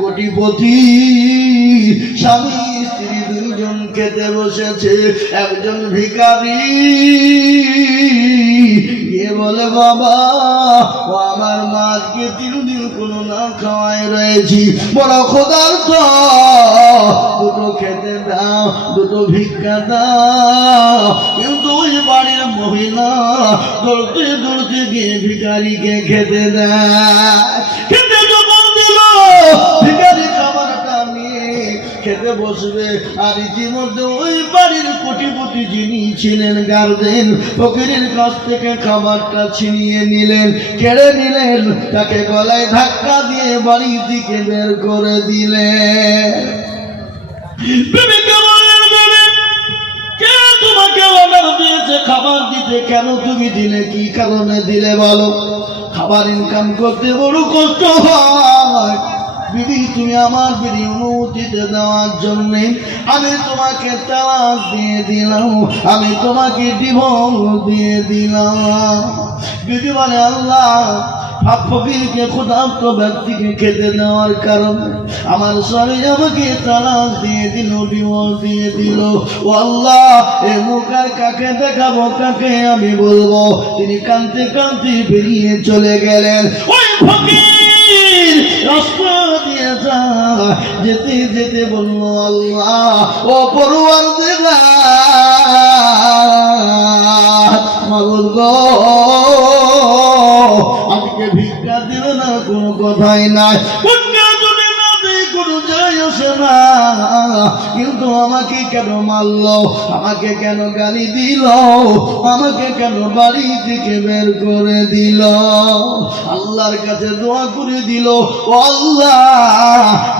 কোটিপতি স্বামী স্ত্রী দুইজন খেতে বসেছে, একজন ভিখারি গিয়ে বলে বাবা ও আমার মাকে 3 দিন কোনো না খাওয়াই রয়েছি, বড় ক্ষুধার্ত, দুটো খেতে দাও, দুটো ভিক্ষা দাও। কিন্তু ওই বাড়ির মহিলা দৌড়তে দৌড়তে গিয়ে ভিখারিকে খেতে দেয়। খেতে যখন দিল ভিখারি খাবারটা নিয়ে খেতে বসবে, আর ইতিমধ্যে ওই বাড়ির কোটিপতি যিনি ছিলেন গার্জেন, ফকিরের কাছ থেকে খাবারটা ছিনিয়ে নিলেন, কেড়ে নিলেন, তাকে গলায় ধাক্কা দিয়ে বাড়ি থেকে বের করে দিলেন। তোমাকে অর্ডার দিয়েছে খাবার দিতে, কেন তুমি দিলে? কি কারণে দিলে বলো? খাবার ইনকাম করতে বড় কষ্ট হয়। বিবি তুমি আমার বিবি অনুমতিতে দেওয়ার জন্য আমি তোমাকে তালাক দিয়ে দিলাম, আমি তোমাকে ডিভোর্স দিয়ে দিলাম। বিবি বলে আল্লাহ, ফকিরকে ক্ষুধার্ত ব্যক্তিকে খেতে দেওয়ার কারণে আমার স্বামী আমাকে তালাক দিয়ে দিল, ডিভোর্স দিয়ে দিল। ও আল্লাহ, এ মুখার কাকে দেখাবো, কাকে আমি বলবো? তিনি কাঁদতে কাঁদতে বেরিয়ে চলে গেলেন। ওই ফকির রাস্তা দিয়ে যায়, যেতে যেতে বলল আল্লাহ ও পরওয়ারদিগার, মাবুদ গো, আজকে ভিক্ষা দিবে না, কোনো কথাই নাই, ভিক্ষা যদি না দিই কোনো যায় আসে না, কিন্তু আমাকে কেন মারলো, আমাকে কেন গালি দিল, আমাকে কেন বাড়ি থেকে বের করে দিল? আল্লাহর কাছে দোয়া করে দিল, ও আল্লাহ,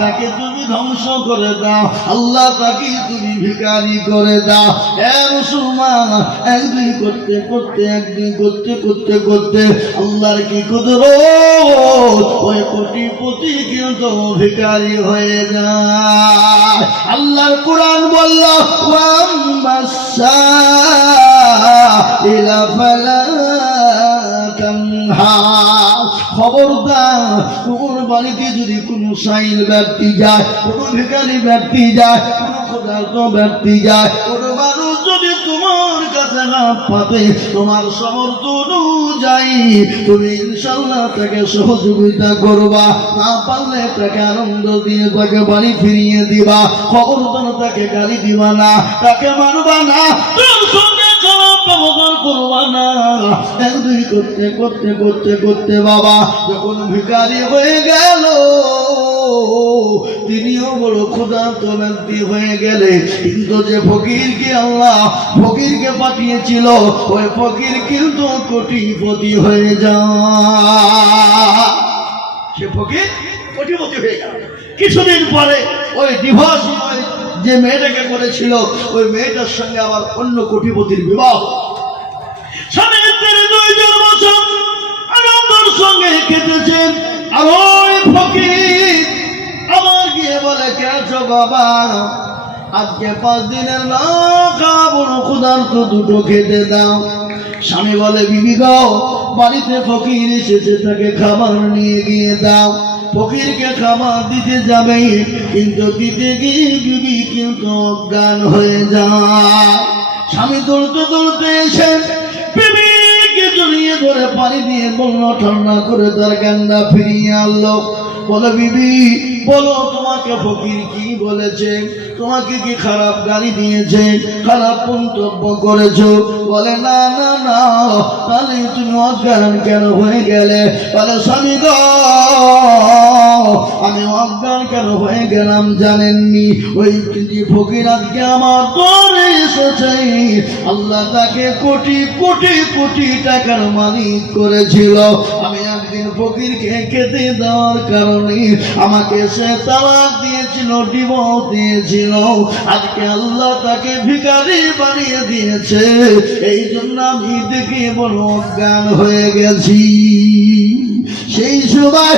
তাকে তুমি ধ্বংস করে দাও, আল্লাহ তাকে তুমি ভিখারি করে দাও। হে মুসলমান, একদিন করতে করতে একদিন করতে করতে করতে আল্লাহর কি কুদরত, ওই কোটিপতি কিন্তু ভিখারি হয়ে যায়। আল্লাহর কোরআন বলল খবরদার, তোমার বাড়িতে যদি কোনো সাইল ব্যক্তি যায়, কোনো ভিখারি ব্যক্তি যায়, কোনো ক্ষুধার্ত ব্যক্তি যায়, কোনো মানুষ যদি তোমার কাছে হাত পাতে, তোমার সমর্থ অনুযায়ী তুমি ইনশাআল্লাহ তাকে সহযোগিতা করবা, না পারলে তাকে আনন্দ দিয়ে তাকে বাড়ি ফিরিয়ে দিবা। খবরদার তাকে গালি দিবা না, তাকে মানবা না, তোর সঙ্গে খারাপ ব্যবহার করবা না। একদিন করতে করতে করতে করতে বাবা যখন ভিখারি হয়ে গেল, তিনিও বড় ক্ষুধার্ত ব্যক্তি হয়ে গেলেন। কিন্তু যে ফকিরকে আল্লাহ ফকিরকে পাঠিয়েছিল, ওই ফকির কিন্তু কোটিপতি হয়ে যায়। সে ফকির কোটিপতি হয়ে গেল। কিছুদিন পরে ওই ডিভোর্স যে মেয়েটাকে করেছিল, ওই মেয়েটার সঙ্গে আবার অন্য কোটিপতির বিবাহ। স্বামী স্ত্রী 2 বছর আনন্দের সঙ্গে কেটেছেন। আর ওই ফকির আবার গিয়ে বলে, কেছো বাবা, আজকে 5 দিনের না খাবো, ক্ষুধার্ত, দুটো খেতে দাও। স্বামী বলে, বিবি গো, বাড়িতে ফকির এসেছে, তাকে খাবার নিয়ে গিয়ে দাও। ফকিরকে খাবার দিতে যাবে, কিন্তু দিতে গিয়ে বিবি কিন্তু অজ্ঞান হয়ে যায়। স্বামী দৌড়তে দৌড়তে এসে বিবিকে জড়িয়ে ধরে পানি দিয়ে বলল, ঠান্ডা করে তার জ্ঞানটা ফিরিয়ে আনলো। বলো বিবি, বলো তোমাকে ফকির কি বলেছে, তোমাকে কি খারাপ গালি দিয়েছে, খারাপ মন্তব্য করেছো? বলে না না না। তাহলে তুমি অজ্ঞান কেন হয়ে গেলে? বলে স্বামী গো, আমি অজ্ঞান কেন হয়ে গেলাম জানেননি? ওই ফকির আজকে আমার দরে এসেছে, আল্লাহ তাকে কোটি কোটি কোটি টাকার মালিক করেছিল। আমি একদিন ফকিরকে খেতে দেওয়ার কারণে আমাকে সে তালাক দিয়েছিল, ডিভোর্স দিয়েছিল। আজকে আল্লাহ তাকে ভিখারি বানিয়ে দিয়েছে, এই জন্য আমি দেখে বড় অজ্ঞান হয়ে গেছি। সেই সময়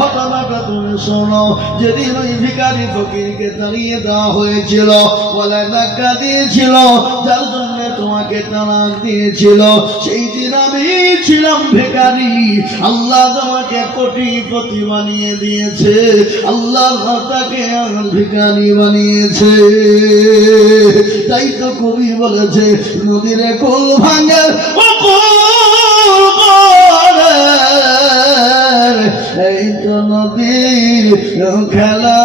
ঘটনাটা তুমি শোনো। যেদিন ওই ভিখারি ফকিরকে তাড়িয়ে দেওয়া হয়েছিল, বলে ধাক্কা দিয়েছিল, যার জন্য তোমাকে তালাক দিয়েছিল, সেই দিন আমি ছিলাম ভিখারি, আল্লাহ আমাকে কোটিপতি বানিয়ে দিয়েছে, আল্লাহ তাকে আমার ভিখারি বানিয়েছে। তাই তো কবি বলেছে নদীর কুল ভাঙে ও কুল করে, এই তো নদীর খেলা।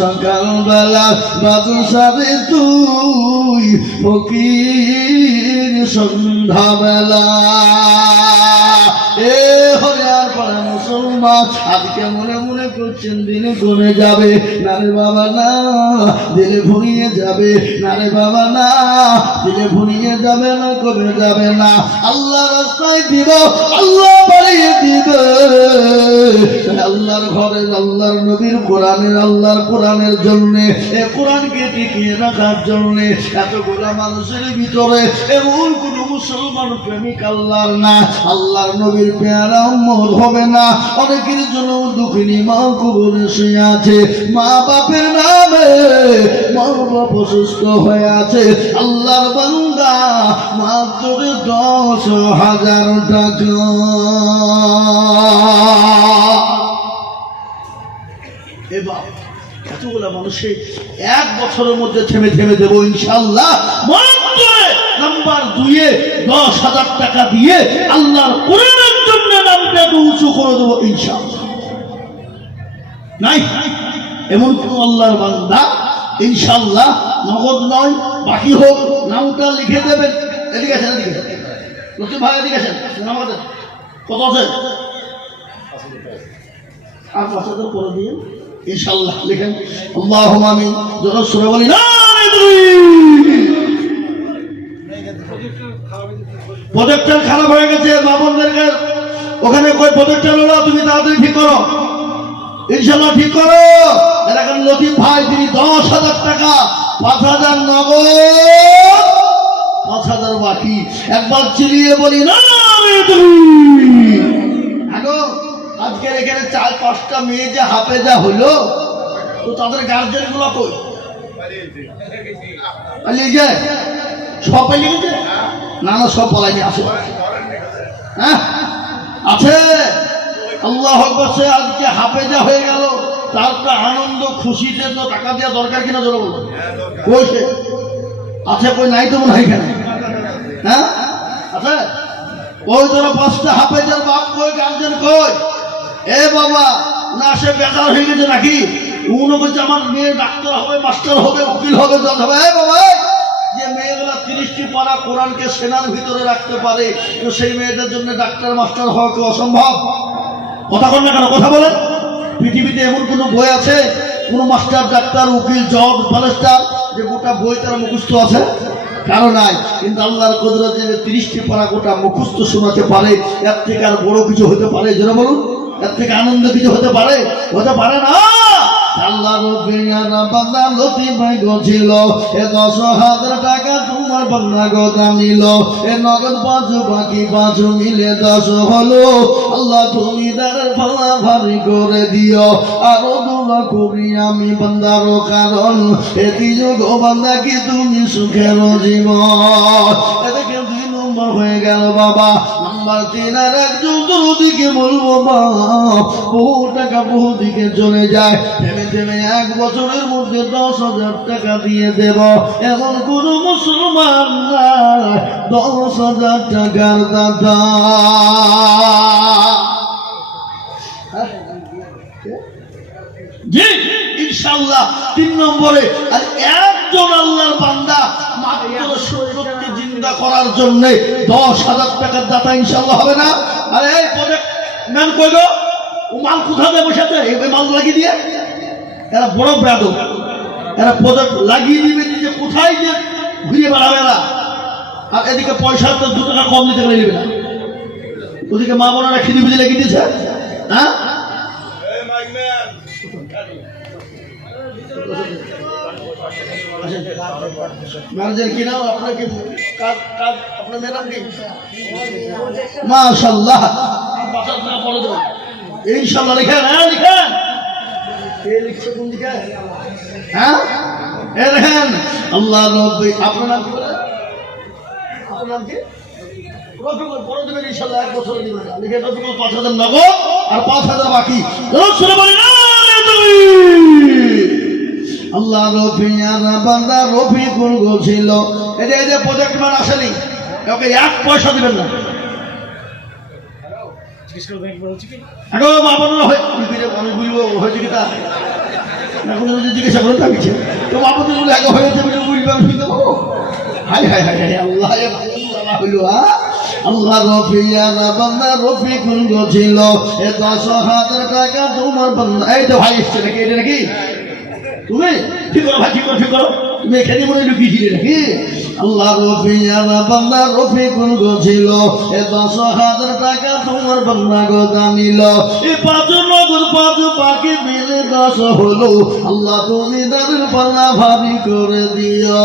সকালবেলা বাজু সাবে তুই ফকির সন্ধ্যাবেলা। এ হরে আর পাড়া মুসলমান আজকে মনে মনে করছেন দিনে কমে যাবে, না রে বাবা না, দিলে ভুলিয়ে যাবে, না রে বাবা না, দিলে ভুলিয়ে যাবে না, কমে যাবে না। আল্লাহ রাস্তায় দিব, আল্লাহ বাড়িয়ে দিবে। আল্লাহর ঘরে আল্লাহর নবীর কোরআনের, আল্লাহর কোরআনের জন্যে, এ কোরআনকে টিকিয়ে রাখার জন্যে এতগুলা মানুষের ভিতরে এমন কোন মুসলমান প্রেমিক আল্লাহর না, আল্লাহর নবীর পেয়ারা উম্মত হবে না। অনেকের জন্য দুঃখিনী মা কবরে শুয়ে আছে, মা বাপের নামে মা বাপ অসুস্থ হয়ে আছে, আল্লাহর বান্দা মাত্র 10,000 টাকা। এবার এতগুলা মানুষে এক বছরের মধ্যে থেমে থেমে দেবো ইনশাআল্লাহ। নাম্বার 2-এ 10,000 টাকা দিয়ে আল্লাহর কোরআনের জন্য নামটা উঁচু করে দেবো ইনশাআল্লাহ। নাই এমন কোন আল্লাহর বান্দা ইনশাআল্লাহ, নগদ নয় বাকি হোক, নামটা লিখে দেবেন। এদিকে আছেন, এদিকে লক্ষ্মী ভাই, এদিকে আছেন। কত আছে? আর 5,000 করে দিয়ে ইনশাআল্লাহ লিখেন। আল্লাহুম্মা আমিন। জোরে সুরে বলি না। প্রজেক্টর খারাপ হয়ে গেছে, বাবনদেরকে ওখানে কই প্রজেক্টর হলো, তুমি তাড়াতাড়ি ঠিক করো ইনশাআল্লাহ, ঠিক করো। এরকম লতিফ ভাই তিনি 10,000 টাকা, 5,000 নগদ, 5,000 বাকি। একবার চিলিয়ে বলি না। আজকের এখানে 4-5টা মেয়ে যে হাফেজা হলো, তো তাদের গার্জেন গুলো কই? পালিয়ে যায়, সব পালিয়ে গেছে? না না, সব পালাইনি, আছে। হ্যাঁ আছে। আল্লাহ আকবার। সে আজকে হাফেজা হয়ে গেল, তার তো আনন্দ খুশিতে তো টাকা দেওয়া দরকার কিনা জোরে বলবো? কই সে আছে? কই নাই তো মনে হয় এখানে। হ্যাঁ আছে। ওই ধরো 5টা হাফেজার বাপ কই, গার্জেন কই? এ বাবা না, সে বেকার হয়ে গেছে নাকি? উনি বলছে আমার মেয়ে ডাক্তার হবে, মাস্টার হবে, উকিল হবে, জজ হবে। এ বাবা, যে মেয়েগুলা 30টি পারা কোরআনকে সেনার ভিতরে রাখতে পারে, তো সেই মেয়েদের জন্য ডাক্তার মাস্টার হওয়া কি অসম্ভব? কথা বল না কেন? কথা বলেন। পৃথিবীতে এমন কোন বই আছে, কোন মাস্টার, ডাক্তার, উকিল, জজ, ব্যারিস্টার যে গোটা বই তার মুখস্থ আছে? কারো নাই। কিন্তু আল্লাহর কুদরতে 30টি পারা গোটা মুখস্থ শোনাতে পারে, এর থেকে আর বড় কিছু হতে পারে? যেন বলুন, এর থেকে আনন্দ কিছু হতে পারে? হতে পারে না। আল্লাহর পেয়ারা বান্দা লতিফ ভাই গছিল, এ 10,000 টাকা তোমার বান্দা গদা নিল, এ নগদ 5 বাকি 5 মিলে 10 হলো। আল্লাহ তুমি দাঁড়ের পাল্লা ভারী করে দিও, আরো দোয়া করি আমি বান্দারও, কারণ এটি যোগ বান্দা কি তুমি সুখের জীবন। এদিকে 2 নম্বর হয়ে গেল বাবা। নাম্বার 3 আর একজন দিকে বলবো বাপ, বহু টাকা বহু দিকে চলে যায়, থেমে থেমে 1 বছরের মধ্যে 10,000 টাকা দিয়ে দেব, এমন কোন মুসলমান না 10,000 টাকার দাদা। জি ইনশাআল্লাহ 3 নম্বরে। আর একজন আল্লাহর বান্দা মাত্র 70টি জিন্দা করার জন্য 10,000 টাকার দাতা ইনশাআল্লাহ হবে না? আরে এই প্রজেক্ট ম্যান কই গো? ও মাল কোথায় বসেছে? এই মাল লাগিয়ে দিয়ে এরা বড় ব্রাদো, এরা প্রজেক্ট লাগিয়ে দিবে, যে কোথায় যে ঘুরিয়ে বেড়াবে না। আর এদিকে পয়সা তো 2 টাকা কম দিতে নেবে না, ওদিকে মা বোনেরা খিদি বিদি লাগিয়ে দিচ্ছে। হ্যাঁ ম্যানেজার কি নাম আপনার? কি আপনার ম্যাডাম কি? মাশাআল্লাহ, ইনশাআল্লাহ লিখেন। হ্যাঁ লিখেন। কে লিখছে কোন দিকে? হ্যাঁ এ দেখেন আল্লাহ রব্বি। আপনার নাম কি বলে? আপনার নাম কি? রফিকুল। পরে দেবেন ইনশাল্লাহ, 1 বছরে দিবেন। লিখে রফিকুল 5,000 নগদ আর 5,000 বাকি। আল্লাহ রফিয়ারা বান্দা রফিকুল ছিল। এই যে প্রজেক্ট ম্যান আসেনি, ওকে 1 পয়সা দিবেন না। এখন আপনারা আমি বুঝবো হয়েছে কি তা এখন যদি জিজ্ঞাসা করে থাকছে তো আপনাদের বলে আগে হয়েছে বলে বুঝবে আমি শুনতে পাবো। হাই হাই হাই হাই আল্লাহ হইল। আল্লাহ রফিয়ারা বান্দা রফিকুল ছিল। 10,000 টাকা তোমার বান্দা। এই তো ভাই এসছে নাকি? এটা নাকি তুমি ঠিক করো ভাই, ঠিক করো, ঠিক করো। তুমি এখানে মনে লুকিয়েছিলে নাকি? আল্লাহ রফিয়ারা বান্দা রফিকুল ছিল। 10,000 টাকা তোমার বান্দা গোদা নিল। এই 5 নগদ 5 বাকি মিলে 10 হলো। আল্লাহ তুমি তাদের পাল্লা ভারী করে দিও।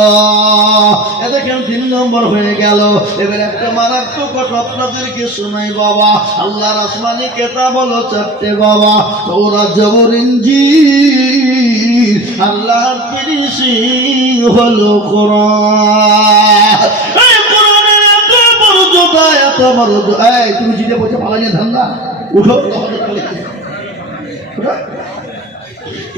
এটা কেন 3 নম্বর হয়ে গেল। এবার একটা মারাত্মক কথা আপনাদেরকে শোনাই বাবা। আল্লাহর আসমানি কেতাব হলো 4টে বাবা, ওরা জবর ইনজিল, আল্লাহর ফিনিশিং হলো কোরআন। এই কোরআনের এত মর্যাদা, এত মর্যাদা। এই তুমি জিতে বলছো পালাইয়ে ধান্দা উঠো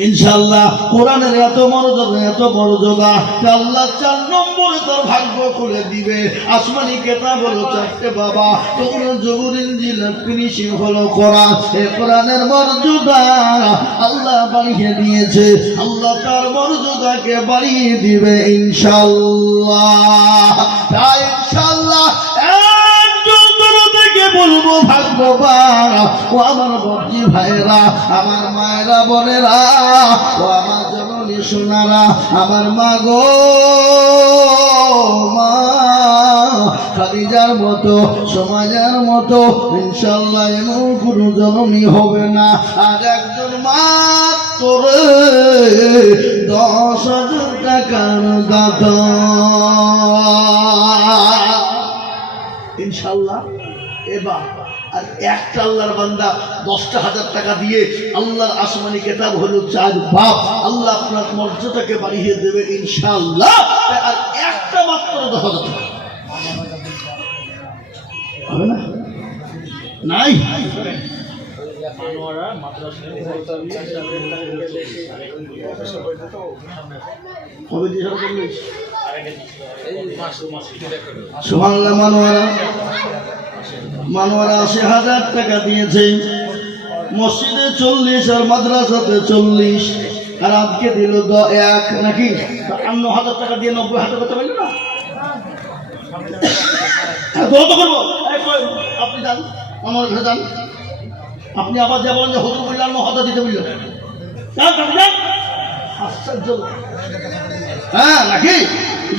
ইনশাআল্লাহ। কোরআনের এত মর্যাদা, এত মর্যাদা, আল্লাহ 4 নম্বরে তার ভাগ্য খুলে দিবে। আসমানি কেতাব হলো 4টে বাবা, তখন জবর ইনজিল ফিনিশিং হলো কোরআন। এই কোরআনের মর্যাদা আল্লাহ বাড়িয়ে দিয়েছে, আল্লাহ তার মর্যাদাকে বাড়িয়ে দিবে ইনশাআল্লাহ। তাই ইনশাআল্লাহ বলবো ভাগ্যবান ও আমার বাপজি ভাইরা, আমার মায়েরা বোনেরা, ও আমার জননী সোনারা, আমার মা গো মা খাদিজার মতো, সমাজের মতো ইনশাআল্লাহ এমন কোনো জননী হবে না। আর একজন মাত্র 10,000 টাকার দাতা ইনশাআল্লাহ। এবার আর একটা আল্লাহর বান্দা 10,000 টাকা দিয়ে আল্লাহর আসমানি কেতাব হলো 4 বাপ, আল্লাহ আপনার মর্যাদাকে বাড়িয়ে দেবে ইনশাআল্লাহ। আর একটা মাত্র 10,000 টাকা হবে না? নাই কবে দিয়ে সুবহানাল্লাহ। মানোয়ারা 80,000 টাকা দিয়েছে। মসজিদে 40 আর মাদ্রাসাতে 40, আর আজকে দিল 1 নাকি 58,000 টাকা দিয়ে 90,000 করতে পারল না? করবো আপনি যান আমার ঘরে যান, আপনি আবার যা বলেন যে হুজুর বললেন 9,000 দিতে বলল। আশ্চর্য হ্যাঁ নাকি?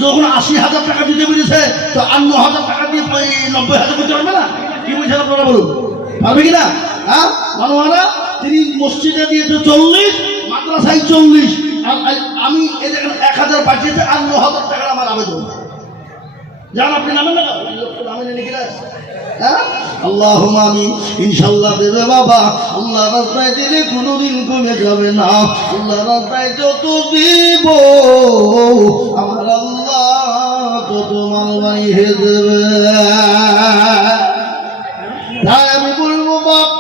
যখন 80,000 টাকা দিতে বলেছে তো 58,000 টাকা দিয়ে 90,000 করতে পারবে না? কি বলছেন আপনারা বলুন, পারবে কিনা? হ্যাঁ মানুষরা তিনি মসজিদে দিয়েছে 40, মাদ্রাসায় 40, আমি এই দেখেন 1,000 পাঠিয়েছে আর 9,000 টাকার আমার আবেদন। যান আপনি নামেন না, নামেন লিখে হ্যাঁ আল্লাহুম্মা আমিন। ইনশাআল্লাহ দেবে বাবা। আল্লাহ রাস্তায় দিলে কোনোদিন কমে যাবে না। আল্লাহ রাস্তায় যত দিব আমার আল্লাহ তত মাল বাড়িয়ে দেবে। তাই আমি বলবো বাপ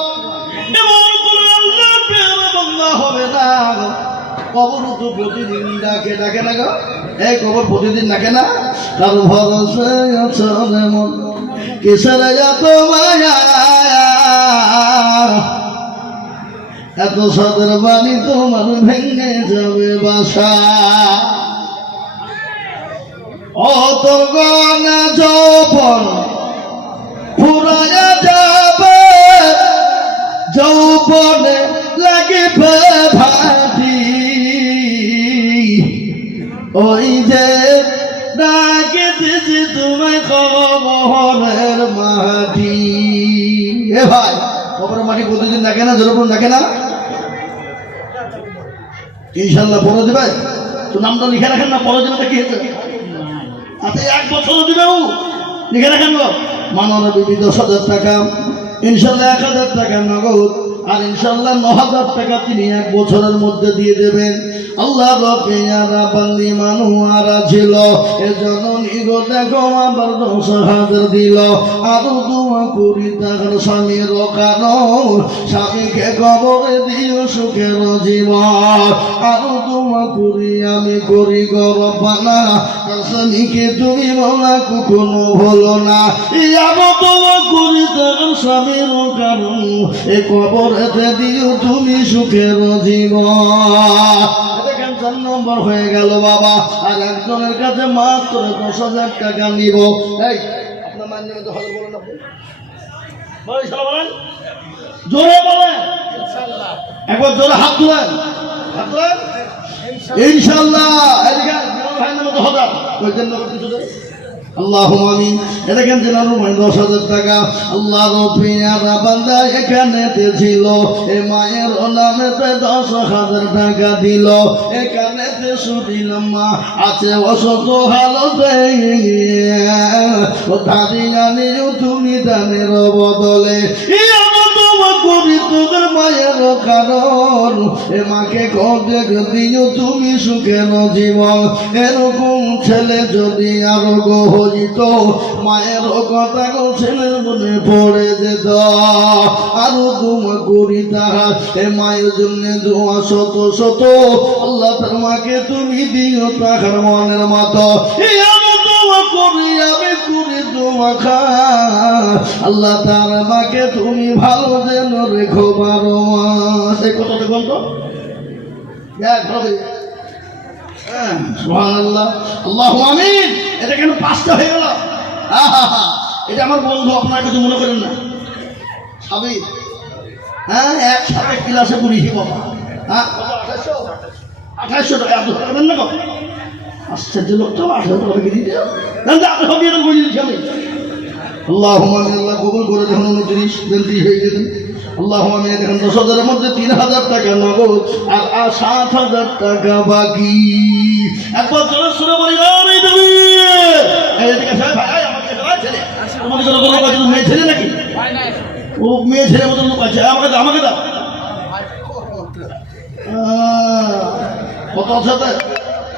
এমন কোন আল্লাহ প্রেমে বান্দা হবে না। কবর তো প্রতিদিন ডাকে, ডাকে না গো? এই কবর প্রতিদিন ডাকে না? কারো ভরসা আছে এমন কিসের এত মায়া, এত সাদের বাণী তোমার ভেঙে যাবে বাসা। ও তোর গনা যৌবন ফুরায়া যাবে, যৌবনে লাগিবে ভাটি। ওই যে ডাকে দিছি তোমায় কবরের মাটি। এ ভাই কবরের মাটি প্রতিদিন ডাকে না? যেরকম ডাকে না? ইনশাল্লাহ পরে দেবে তো। নামটা লিখে রাখেন না, পরে দেবে কি হয়েছে? আচ্ছা 1 বছরও দিবে ও, লিখে রাখেন গো। মানব বিবি 10,000 টাকা ইনশাল্লাহ, 1,000 টাকা নগদ আর ইনশাআল্লাহ ৯,০০০ টাকা তিনি ১ বছরের মধ্যে দিয়ে দেবেন। আল্লাহ রবিয়ারা বান্দি মানুয়ারা ছিল এজননী গো দেখো আবার ১০,০০০ দিল। আরো দোয়া করি তার স্বামীর কারণ স্বামীকে কবরে দিও সুখের জীবন। আরো দোয়া করি আমি করি গরবানা তার স্বামীকে তুমি বলা কখনো ভুলো না। আরো দোয়া করি তার স্বামীর কারণ এ কবরেতে দিও তুমি সুখের জীবন। ৪ নম্বর হয়ে গেল বাবা। আর একজনের কাছে মাত্র ১০,০০০ টাকা নিব। এই আপনার মান্য মতো হল বলুন, বলেন জোরে বলেন, একবার জোরে হাত তুলেন, হাত তুলেন ইনশাআল্লাহ। এদিকে ভাইয়ের মতো হদা কয়েকজন কিছু আল্লাহুম্মা আমিন। দেখেন জেনারু ১০,০০০ টাকা আল্লাহ রবিয়ারা বান্দা এখানেতে ছিল এ মায়ের নামেতে ১০,০০০ টাকা দিল। এখানেতে শুনিলাম মা আছে অসত হালতে ও ধারিয়ানিও তুমি দানের বদলে করি তোদের মায়ের কারণ এ মাকে কবে দিও তুমি সুখের জীবন। এরকম ছেলে যদি আরো গো হইত মায়ের কথা গো ছেলের মনে পড়ে যেত। আরো দোয়া করি তাহার এ মায়ের জন্য দোয়া শত শত আল্লাহ তার মাকে তুমি দিও তাহার মনের মতো। করি আমি করি দোয়া খা আল্লাহ তার মাকে তুমি ভালো যেন রেখো ১২ মাস। এই কথা দেখুন তো সুবহানাল্লাহ আল্লাহুম্মা আমিন। এটা কেন ৫টা হয়ে গেল? এটা আমার বন্ধু, আপনার কিছু মনে করেন না। সাবির হ্যাঁ একসাথে ক্লাসে পড়িয়েছি বাবা। হ্যাঁ ২৮০০ টাকা এত টাকা দেন না কত আশ্চর্য লোক তো ৮০০০ টাকা দিয়ে দিতে আল্লাহুম্মা আল্লাহ কবুল করে দেখুন ২৯ ৩০ হয়ে গেছেন। আল্লাহুম্মা দেখেন ১০,০০০ মধ্যে ৩,০০০ টাকা নগদ আর ৭,০০০ টাকা বাকি। একবার জোরে সুরে বলি মেয়ে ছেলে নাকি? ও মেয়ে ছেলের মতো লোক আছে, আমাকে দাও আমাকে দাও। কত আছে?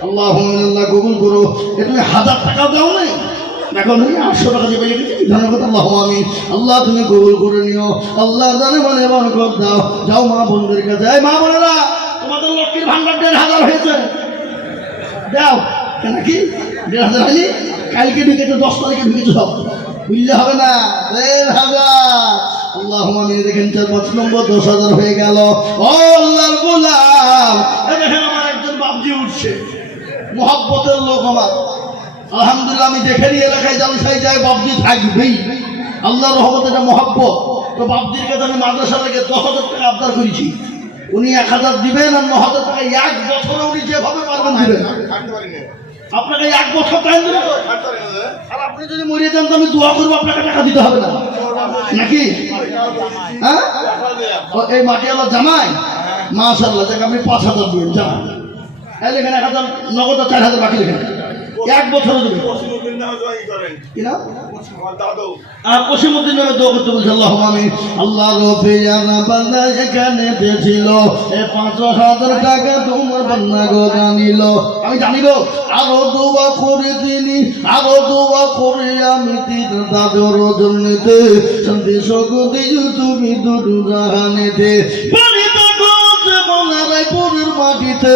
আল্লাহুম্মা কবুল করো। তুমি ১,০০০ টাকা দাও নাই এখন ৮০০ টাকা দিয়ে পেয়ে গেছি। ধন্যবাদ আল্লাহুম্মা আমিন। আল্লাহ তুমি কবুল করে নিও। আল্লাহ জানে মানে বরকত দাও। যাও মা বোনদের কাছে, এই মা বোনেরা তোমাদের লক্ষ্মীর ভান্ডার ১,৫০০ হয়েছে দাও। নাকি ১,৫০০ হয়নি? কালকে ঢুকেছে, ১০ তারিখে ঢুকেছে, সব বুঝলে হবে না। ১,৫০০ আল্লাহুম্মা আমিন। দেখেন ৪-৫ নম্বর ১০,০০০ হয়ে গেল। ও আল্লাহর গোলাম দেখেন আমার একজন বাবজি উঠছে, মহব্বতের লোক আমার। আলহামদুলিল্লাহ আমি দেখে নিয়ে এলাকায় জালসায় যায় বাবজি থাকবেই। আল্লাহর রহমত এটা মহব্বত। তো বাবজির কাছে আমি মাদ্রাসা থেকে ১০,০০০ টাকা আবদার করেছি। উনি ১,০০০ দিবেন আর ৯,০০০ টাকা ১ বছরে উনি যেভাবে পারবেন দিবেন। আপনাকে ১ বছর টাইম দেবে আর আপনি যদি মরিয়ে যান তো আমি দোয়া করবো আপনাকে টাকা দিতে হবে না নাকি? হ্যাঁ এই মাটিওয়ালা জামাই মাশাআল্লাহ যাকে আপনি ৫,০০০ দিবেন জামাই। এই লেখেন ১,০০০ নগদ ৪,০০০ বাকি লেখেন ১ বছরে দেবেন। পশ্চিমুদ্দিন নামে দোয়া করতে বলছে। আল্লাহুম্মা আমিন। আল্লাহ রবিয়ারা বান্দা এখানে ছিল ৫,০০০ টাকা তোমার বান্দা গো জানিল। আমি জানিব আরো দোয়া করে তিনি আরো দোয়া করে আমি তিন দাদর জন্যতে শান্তি সুখ দিও তুমি দুরু জাহানেতে রায়পুরের মাটিতে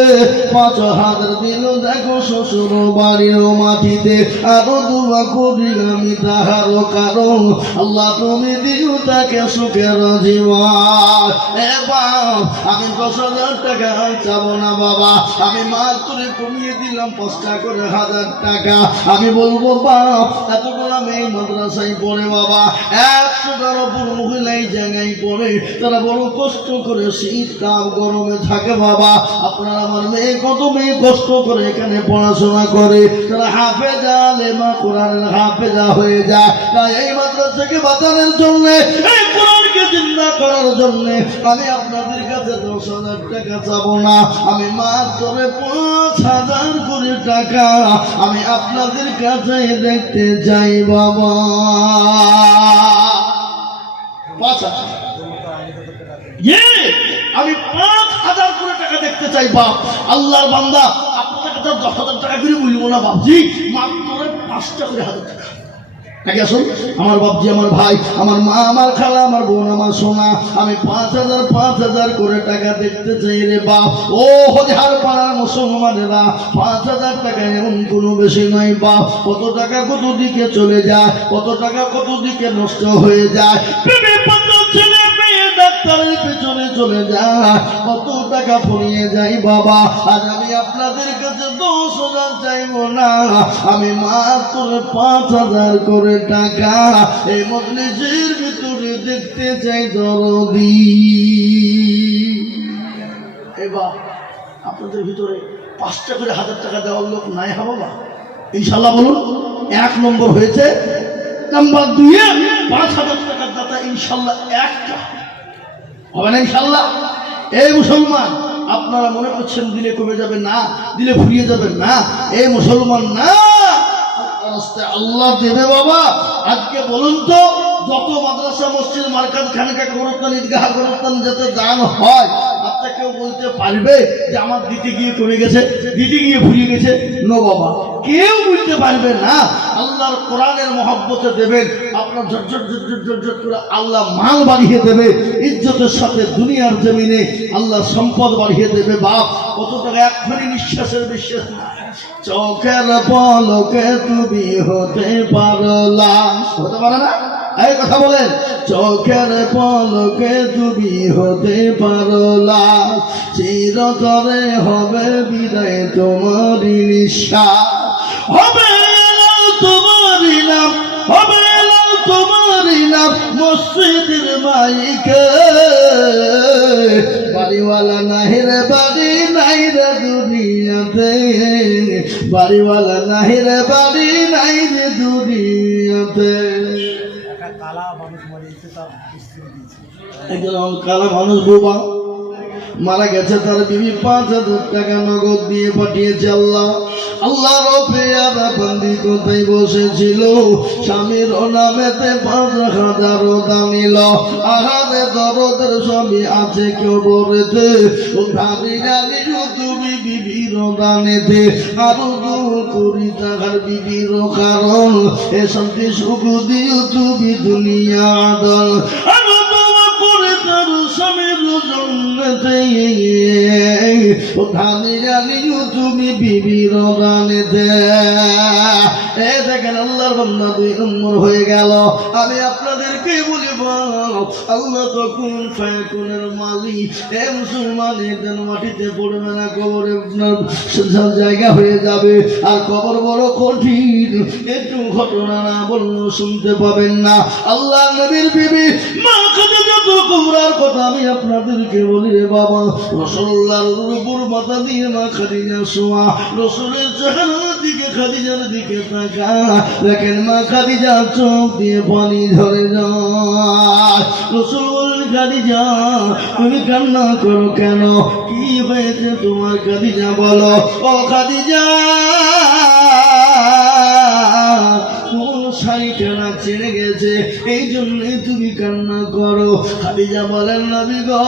৫,০০০ দিল দেখো শ্বশুর বাড়ির মাটিতে। আরো দোয়া করি আমি তাহার কারণ আল্লাহ তুমি দিও তাকে সুখের জীবন। এবার আমি ১০,০০০ টাকা চাবো না বাবা, আমি মাত্র কমিয়ে দিলাম ৫ টাকা করে ১,০০০ টাকা। আমি বলবো বাপ এতগুলো মেয়ে মাদ্রাসায় পড়ে বাবা, ১০০টার ওপর মহিলা এই জায়গায় পড়ে, তারা বড় কষ্ট করে শীত তাপ গরমে থাকে বাবা। আপনার আমার মেয়ে কত মেয়ে কষ্ট করে এখানে পড়াশোনা করে, তারা হাফেজা লেমা কোরআনের হাফেজা হয়ে যায়। তাই এই মাদ্রাসাকে বাঁচানোর জন্য এই কোরআনকে জিন্দা করার জন্য আমি আপনাদের কাছে ১০,০০০ টাকা চাবো না, আমি মাত্র ৫,০০০ করে টাকা আমি আপনাদের কাছে দেখতে চাই বাবা। ৫,০০০ আমি 5,000 করে টাকা দেখতে চাই বাপ। আল্লাহর বান্দা, আপনার কাছে 10,000 টাকা করে বলবো না বাপজি, মাত্র 5টা করে 1,000 টাকা। নাকি আসুন আমার বাপজি, আমার ভাই, আমার মা, আমার খালা, আমার বোন, আমার সোনা, আমি 5,000 করে টাকা দেখতে চাই রে বাপ। ও হজার পাড়ার মুসলমানেরা, 5,000 টাকা এমন কোনো বেশি নয় বাপ। কত টাকা কত দিকে চলে যায়, কত টাকা কত দিকে নষ্ট হয়ে যায়, ছেলে মেয়ে ডাক্তারের পেছনে চলে যায়, কত টাকা ফুরিয়ে যায় বাবা। আজ আমি আপনাদের কাছে 10,000 চাইবো না, আমি মাত্র 5,000 করে টাকা এই মজলিসের ভিতরে দেখতে চাই দরদি। এবার আপনাদের ভিতরে 5টা করে 1,000 টাকা দেওয়ার লোক নাই হবে না ইনশাল্লাহ? বলুন, 1 নম্বর হয়েছে। নাম্বার 2-এ 5,000 টাকার দাতা ইনশাল্লাহ একটা হবে না ইনশাল্লাহ? এই মুসলমান, আপনারা মনে করছেন দিলে কমে যাবে, না দিলে ফুরিয়ে যাবে, না। এই মুসলমান, না, আল্লাহ দেবে বাবা। আজকে বলুন তো, যত মাদ্রাসা মসজিদ মার্কাজ খানকা গোরস্থান ঈদগাহ গোরস্থান যাতে দান হয়, আপনারা কেউ বলতে পারবে যে আমার দিতে গিয়ে কমে গেছে, দিতে গিয়ে ফুরিয়ে গেছে? নো বাবা, কেউ বলতে পারবে না। আল্লাহর কোরআনের মহব্বতে দেবেন, আপনার ঝরঝর ঝরঝর ঝরঝর করে আল্লাহ মাল বাড়িয়ে দেবে, ইজ্জতের সাথে দুনিয়ার জমিনে আল্লাহ সম্পদ বাড়িয়ে দেবে বাপ। কত টাকা এক্ষুনি নিঃশ্বাসের বিশ্বাস না, চোখের পলকে তুমি হতে পারো লাশ, হতে পারো না? এই কথা বলেন, চোখের পলকে তুমি হতে পারো লাশ, চিরতরে হবে বিদায় তোমারই নিঃশ্বাস, হবে তোমারই নাম, হবে তোমারই নাম মসজিদের মাইকে, বাড়িওয়ালা নাহি রে বাড়ি নাই রে দুনিয়াতে, বাড়িওয়ালা নাহি রে বাড়ি নাই রে দুনিয়াতে। একজন কালা মানুষ বোবা মারা গেছে, তার বিবি 5,000 টাকা নগদ দিয়ে পাঠিয়েছে। আল্লাহর পেয়ারা বন্দি কোথায় বসেছিল, স্বামীর নামেতে 5,000 দানিল, আহারে দরদের সবই আছে কেউ বলেতে, ও ভাবি জানি তুমি বিবির দানেতে, আরো দূর করি তাহার বিবির কারণ, এ শান্তি সুখ দিও তুমি দুনিয়া দল, আরো দোয়া করে তার স্বামীর জন্যতে, ও ভাবি জানি তুমি বিবির দানেতে। এ দেখেন আল্লাহর বান্দা 2 নম্বর হয়ে গেল। আমি আপনাদেরকে বলিব, আল্লাহ তো কোন ফায়াকুনের মালিক। এ মুসলমান, এদের মাটিতে পড়বে না, কবরে জায়গা হয়ে যাবে। আর কবর বড় কঠিন, একটু ঘটনা না বললেও শুনতে পাবেন না। আল্লাহ নবীর বিবি মা খাদিজা কুবরার কথা আমি আপনাদেরকে বলি রে বাবা। রাসূলুল্লাহর উপর মাথা দিয়ে মা খাদিজা শোয়া, রাসূলের চেহারার দিকে খাদিজার দিকে তাকা, দেখেন মা খাদিজা চোখ দিয়ে পানি ঝরে যায়। রাসূল বলেন, খাদিজা তুমি কান্না করো কেন, কি হয়েছে তোমার খাদিজা বলো। ও খাদিজা, শাড়িটা ছেড়ে গেছে, এই জন্যই তুমি কান্না করো। খাদিজা বলেন, নবী গো,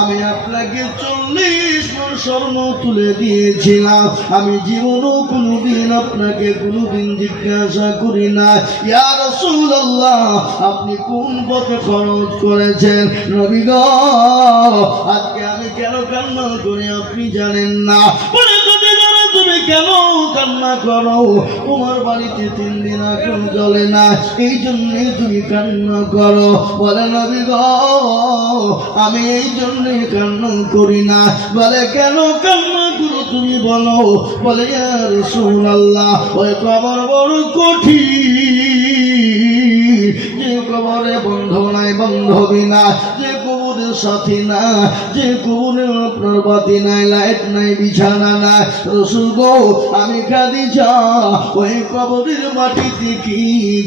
আমি আপনাকে 40 মণ স্বর্ণ তুলে দিয়েছিলাম, আমি জীবনও কোনোদিন আপনাকে কোনোদিন জিজ্ঞাসা করি না, ইয়া রাসূলুল্লাহ আপনি কোন পথে খরচ করেছেন। নবী গো, আজকে আমি কেন কান্না করি আপনি জানেন না। তুমি কেন কান্না করো, তোমার বাড়িতে 3 দিন আগুন জ্বলে না, এই জন্য তুমি কান্না করো। বলে, নবী গো, আমি এই জন্য কান্না করি না। বলে, কেন কান্না করো তুমি বলো। বলে, ইয়া রাসূলুল্লাহ ওই কবর বড় কঠিন, যে কবরে বন্ধু নাই বান্ধবী না, যে কবরে সাথী না, যে কবরে আপনার বাতি নাই, লাইট নাই, বিছানা নাই। রাসূল গো, আমি খাদিজা ওই কবরের মাটিতে কি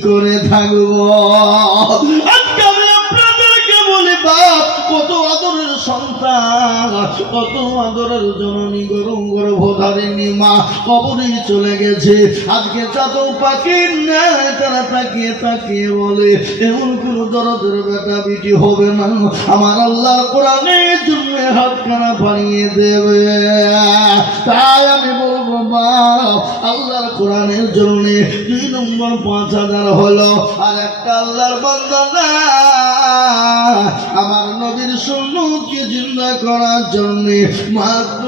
করে থাকবো। আজকে আমি আপনাদেরকে বলি, বাপ কত আদরের সন্তান, কত আদরের জননী গরম গর্ভধারিণী মা কবরে চলে গেছে। আজকে চাঁদও পাখির ন্যায় তারা তাকিয়ে তাকিয়ে বলে এমন কোন দরদের বেটা বিটি হবে না আমার আল্লাহ কোরআনের জন্য হাতখানা বানিয়ে দেবে। তাই আমি বলবো মা আল্লাহর কোরআনের জন্য 2 নম্বর 5000 হলো, আর একটা আল্লাহর বান্দা না আমার নবীর সুন্নতকে জিন্দা করার জন্য মাত্র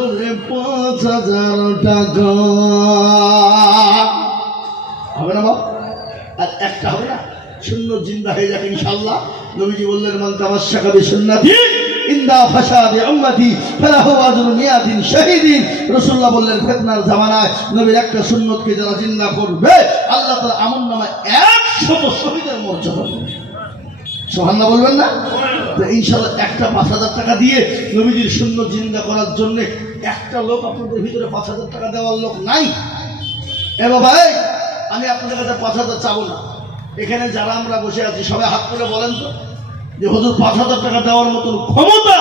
5000 টাকা হবে না বাবা? আর একটা হবে না, সুন্নত জিন্দা হয়ে যাবে ইনশাআল্লাহ। নবীজি বললেন মান তামাশশাকা বিসুন্নতি ইনদা ফাসাদি উম্মতি ফালাহু আজরু মিয়াতিন শাহীদিন। রাসূলুল্লাহ বললেন ফিতনার জামানায় নবীর একটা সুন্নতকে যারা জিন্দা করবে আল্লাহ তাআলা আমলনামায় 100 শহীদের মর্যাদা দেবেন। সুবহানাল্লাহ বলবেন না? তো ইনশাআল্লাহ একটা 5000 টাকা দিয়ে নবীজির সুন্নত জিন্দা করার জন্য একটা লোক আপনাদের ভিতরে 5000 টাকা দেওয়ার লোক নাই? এ বাবা আমি আপনাদের কাছে 5000 চাবো না। এখানে যারা আমরা বসে আছি সবাই হাত তুলে বলেন তো যে হুজুর 5000 টাকা দেওয়ার মতন ক্ষমতা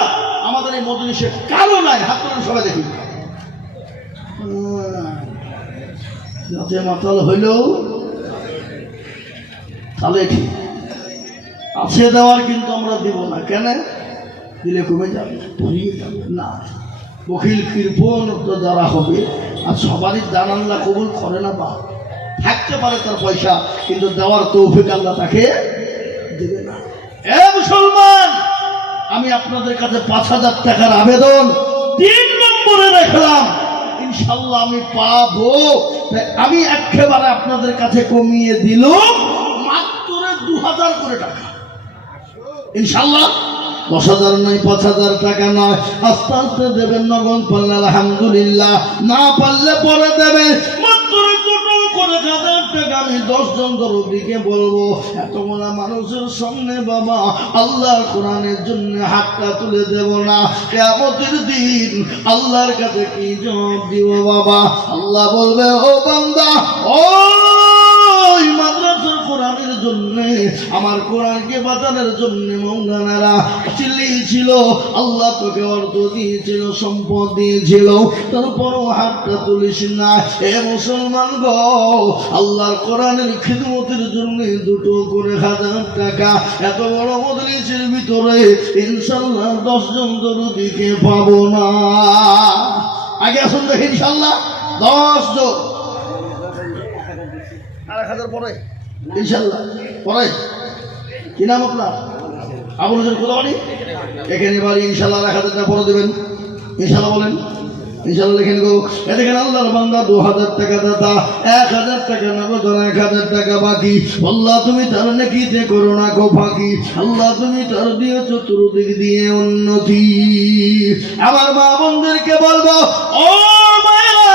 আমাদের এই মজলিসে কারো নাই। হাত তুলে সবাই দেখি। যাতে মাতাল হইলেও তাহলে ঠিক আছে দেওয়ার, কিন্তু আমরা দিব না। কেন দিলে কমে যাবে, ভরিয়ে যাবে না। বখিল কৃপণ যারা হবে আর সবারই দান আল্লাহ কবুল করে না। বা থাকতে পারে তার পয়সা, কিন্তু দেওয়ার তৌফিক আল্লাহ তাকে দেবে না। এ মুসলমান, আমি আপনাদের কাছে 5000 টাকার আবেদন 3 নম্বরে রাখলাম। ইনশাআল্লাহ আমি পাবো। আমি একেবারে আপনাদের কাছে কমিয়ে দিলাম মাত্র 2000 করে টাকা। ইনশাআল্লাহ 10,000 নয়, 5000 টাকা নয়, আস্তে আস্তে দেবেন। নগদ পারলে আলহামদুলিল্লাহ, না পারলে পরে দেবে। মাত্র 2 করে 1000 টাকা আমি 10 জন দরদিকে বলবো। এতগুলা মানুষের সামনে বাবা আল্লাহর কোরআনের জন্য হাতটা তুলে দেব না। কিয়ামতের দিন আল্লাহর কাছে কি জবাব দিব বাবা? আল্লাহ বলবে ও বান্দা, ও মাদ্রাসার কোরআনের জন্য আমার কোরআনকে বাঁচানোর জন্য মৌলানারা চিল্লিয়েছিল, আল্লাহ তোকে অর্থ দিয়েছিল, সম্পদ দিয়েছিল, তারপরও হাতটা তুলিস না। এ মুসলমান গো, আল্লাহর কোরআনের খিদমতের জন্য 2 করে 1000 টাকা এত বড় মজলিসের ভিতরে ইনশাআল্লাহ 10 জন দরদিকে পাবো না। আগে আসুন দেখি ইনশাআল্লাহ 10 জন। আর 1000 পরে ইনশাআল্লাহ পরে। কি নাম আপনার? আবুল হোসেন। কোথা বাড়ি? এখানে বাড়ি। ইনশাআল্লাহ 1000 টাকা পরে দেবেন ইনশাআল্লাহ। বলেন ইনশাআল্লাহ। লিখেন গো, এদিকে আল্লাহর বান্দা 2000 টাকা দাতা, 1000 টাকা নগদ, 1000 টাকা বাকি। আল্লাহ তুমি তার নেকিতে করো না গো ফাঁকি। আল্লাহ তুমি তার দিয়ে চতুর্দিক দিয়ে উন্নতি। আমার মা বোনদেরকে বলবো, ও মায়েরা,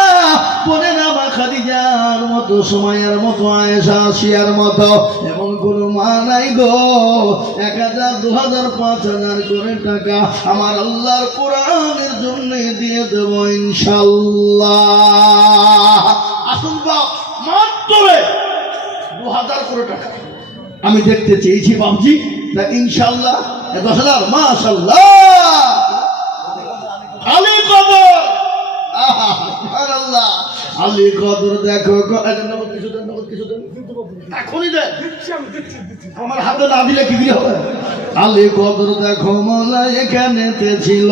পরে না মা খাদিজার মতো, সুমাইয়ার মতো, আয়েশা, আসিয়ার মতো এমন কোন মা নাই গো। 1000, 2000, 5000 করে টাকা আমার আল্লাহর কোরআনের জন্য দিয়ে দেব ইনশাআল্লাহ। আসুন বাপ, মাত্র 2000 করে টাকা আমি দেখতে চেয়েছি বাবজি। তা ইনশাআল্লাহ 10,000 মাশাআল্লাহ। আলী কদর, সুবহানাল্লাহ, আলী কদর দেখো এখনই দেন, আমার হাতে না দিলে কি দিয়ে হবে? আলী কদর দেখো মৌলা এখানেতে ছিল,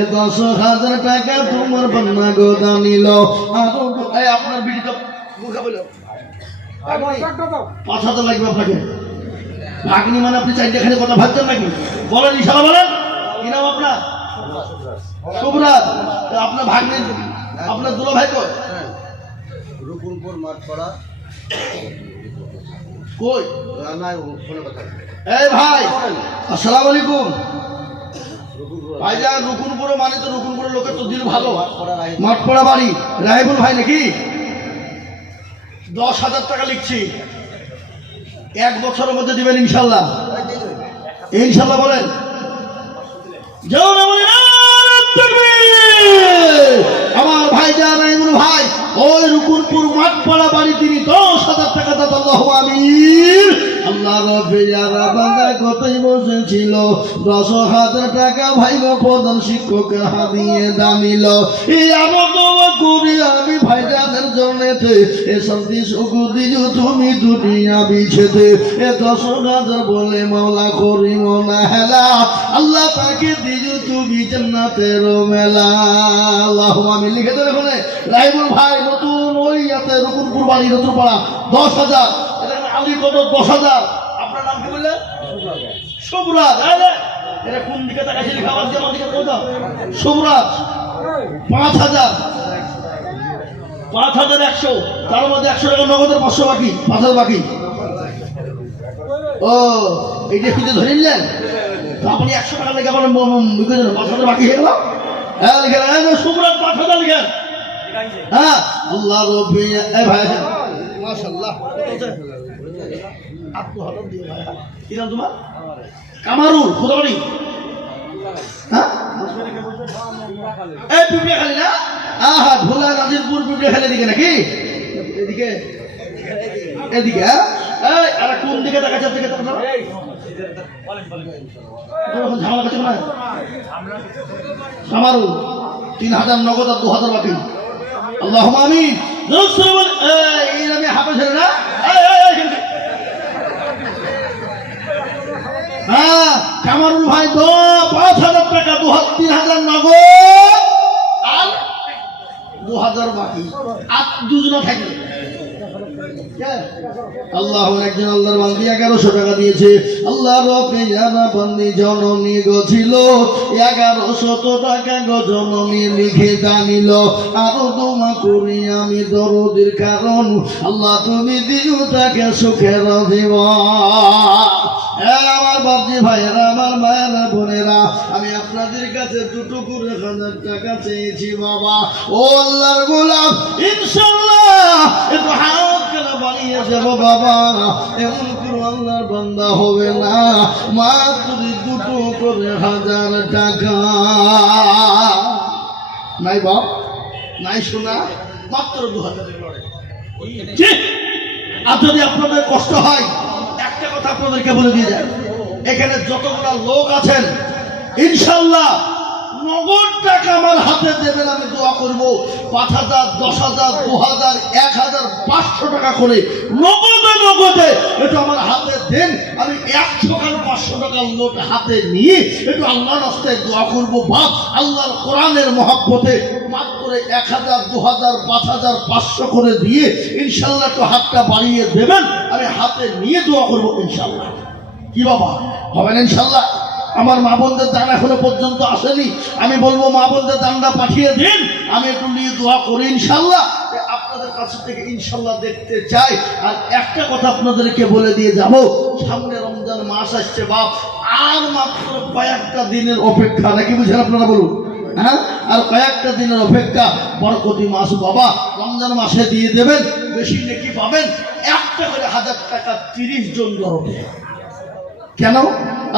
এ 10,000 টাকা তোমার বান্না গোদা নিল। আপনার বিড়ি তো মুখা বলল 5,000 লাগবে আপনাকে। ভাগ্নি মানে আপনি 4খানে কথা ভাবছেন নাকি? বলেন ইনশাআল্লাহ বলেন। কি নাম আপনার? শুভরাজ। আপনার ভাগ্নি, আপনার দুলা ভাই কই? রূপনপুর মাঠপাড়া। কই? এই ভাই আসসালামু আলাইকুম। ভাইজান রুকুনপুর মানে তো রুকুনপুরের লোকের তো দিল ভালো। মাঠপাড়া বাড়ি, রাহিবুল ভাই নাকি? 10,000 টাকা লিখছি, 1 বছরের মধ্যে দিবেন ইনশাআল্লাহ। ইনশাআল্লাহ বলেন। আমার ভাইজান রাহিবুল ভাই ওই রুকুনপুর মাঠপাড়া বাড়ি তিনি 10,000 টাকা দাতা আল্লাহু আমিন। আল্লাহ রব্বে যারা বান্দা কতই বসেছিল 10,000 টাকা ভাইগো প্রধান শিক্ষকের হাত দিয়ে দানিল। এই আমার দোয়া করি আমি ভাইজানের জন্যতে এ শান্তি সুখ দিও তুমি দুনিয়া বিছেতে এ 10,000 বলে মাওলা করিম না হেলা আল্লাহ তাকে দিও তুমি জান্নাতের মেলা। আল্লাহু আমিন। লিখে দেন ওখানে রাইমুল ভাই নতুন ওই ইয়াতে রুকুনপুর বাড়ি নতুন পাড়া 10,000 আলী কত 10,000। আপনার নাম কি বললেন? শুভরাজ। এটা কোন দিকে তাকাইছে লেখা আছে আমার দিকে কই দাও। শুভরাজ 5,000 5,100 তার মধ্যে 100 টাকা নগদের 500 বাকি 5,000 বাকি। ও এইটা খুঁজে ধরে নিলেন তো আপনি 100 টাকা লেগে বলেন 5,000 বাকি হয়ে গেল। হ্যাঁ লিখেন শুভরাজ 5,000 লিখেন। হ্যাঁ আল্লাহ রব্বি এ ভাই মাশাআল্লাহ আত্মহত্যা দিয়ে ভাই কি নাম তোমার? কামারুল খোদাবাড়ি। হ্যাঁ এই পিপড়ে খালি না আহা ভোলা নাজিরপুর পিপড়ে খালি দিকে নাকি এদিকে এদিকে এই আর কোন দিকে দেখাচ্ছে দিকে তাকাও এই বলেন ঝামেলা করছে না কামারুল 3,000 নগদ আর 2,000 বাকি। আল্লাহুম্মা আমিন। জোরে বল এই আমি হাফেজ না হ্যাঁ কামারুল ভাই তো 5,000 টাকা 3,000 নগদ আর 2,000 বাকি আর দুজন থাকবে। আল্লাহ একজন আল্লাহর বান্দি 1100 টাকা দিয়েছে। আল্লাহ রব্বে জানা বান্দি জননী গছিল 1100 টাকা গো জননী লিখে দানিল। আরো দোয়া করি আমি দরদের কারণ আল্লাহ তুমি দিও তাকে সুখের জীবন। আমার বাপজি ভাইয়েরা আমার মায়েরা বোনেরা আমি আপনাদের কাছে দুটো করে 1,000 টাকা চেয়েছি বাবা। ও আল্লাহর গোলাম ইনশাআল্লাহ একটু হাত কেনা বানিয়ে যাব বাবা। এমন কোনো আল্লাহর বান্দা হবে না মাত্র দুটো করে 1,000 টাকা নাই বাপ নাই শোনা মাত্র 2,000 আর যদি আপনাদের কষ্ট হয় একটা কথা আপনাদেরকে বলে দিয়ে যায় এখানে যতগুলা লোক আছেন ইনশাআল্লাহ নগদ টাকা আমার হাতে দেবেন আমি দোয়া করব 5,000 10,000 2,000 1,000 500 টাকা করে নগদে একটু আমার হাতে দেন আমি 100 টাকা 500 টাকার নোট হাতে নিয়ে একটু আল্লাহর রাস্তায় দোয়া করব বাপ আল্লাহর কোরআনের মহব্বতে মাত্র 1,000 2,000 5,000 500 করে দিয়ে ইনশাআল্লাহ একটু হাতটা বাড়িয়ে দেবেন আমি হাতে নিয়ে দোয়া করব ইনশাআল্লাহ। কি বাবা হবেন ইনশাআল্লাহ? আমার মা বোনদের দান এখনো পর্যন্ত আসেনি আমি বলবো মা বোনদের দানটা পাঠিয়ে দিন আমি একটু নিয়ে দোয়া করি ইনশাআল্লাহ আপনাদের কাছ থেকে ইনশাআল্লাহ দেখতে চাই। আর একটা কথা আপনাদেরকে বলে দিয়ে যাব সামনে রমজান মাস আসছে বাপ আর মাত্র কয়েকটা দিনের অপেক্ষা নাকি বুঝেন আপনারা বলুন। হ্যাঁ আর কয়েকটা দিনের অপেক্ষা বরকতি মাস বাবা রমজান মাসে দিয়ে দেবেন বেশি নেকি পাবেন একটা করে 1,000 টাকা 30 জন ধরবে। কেন?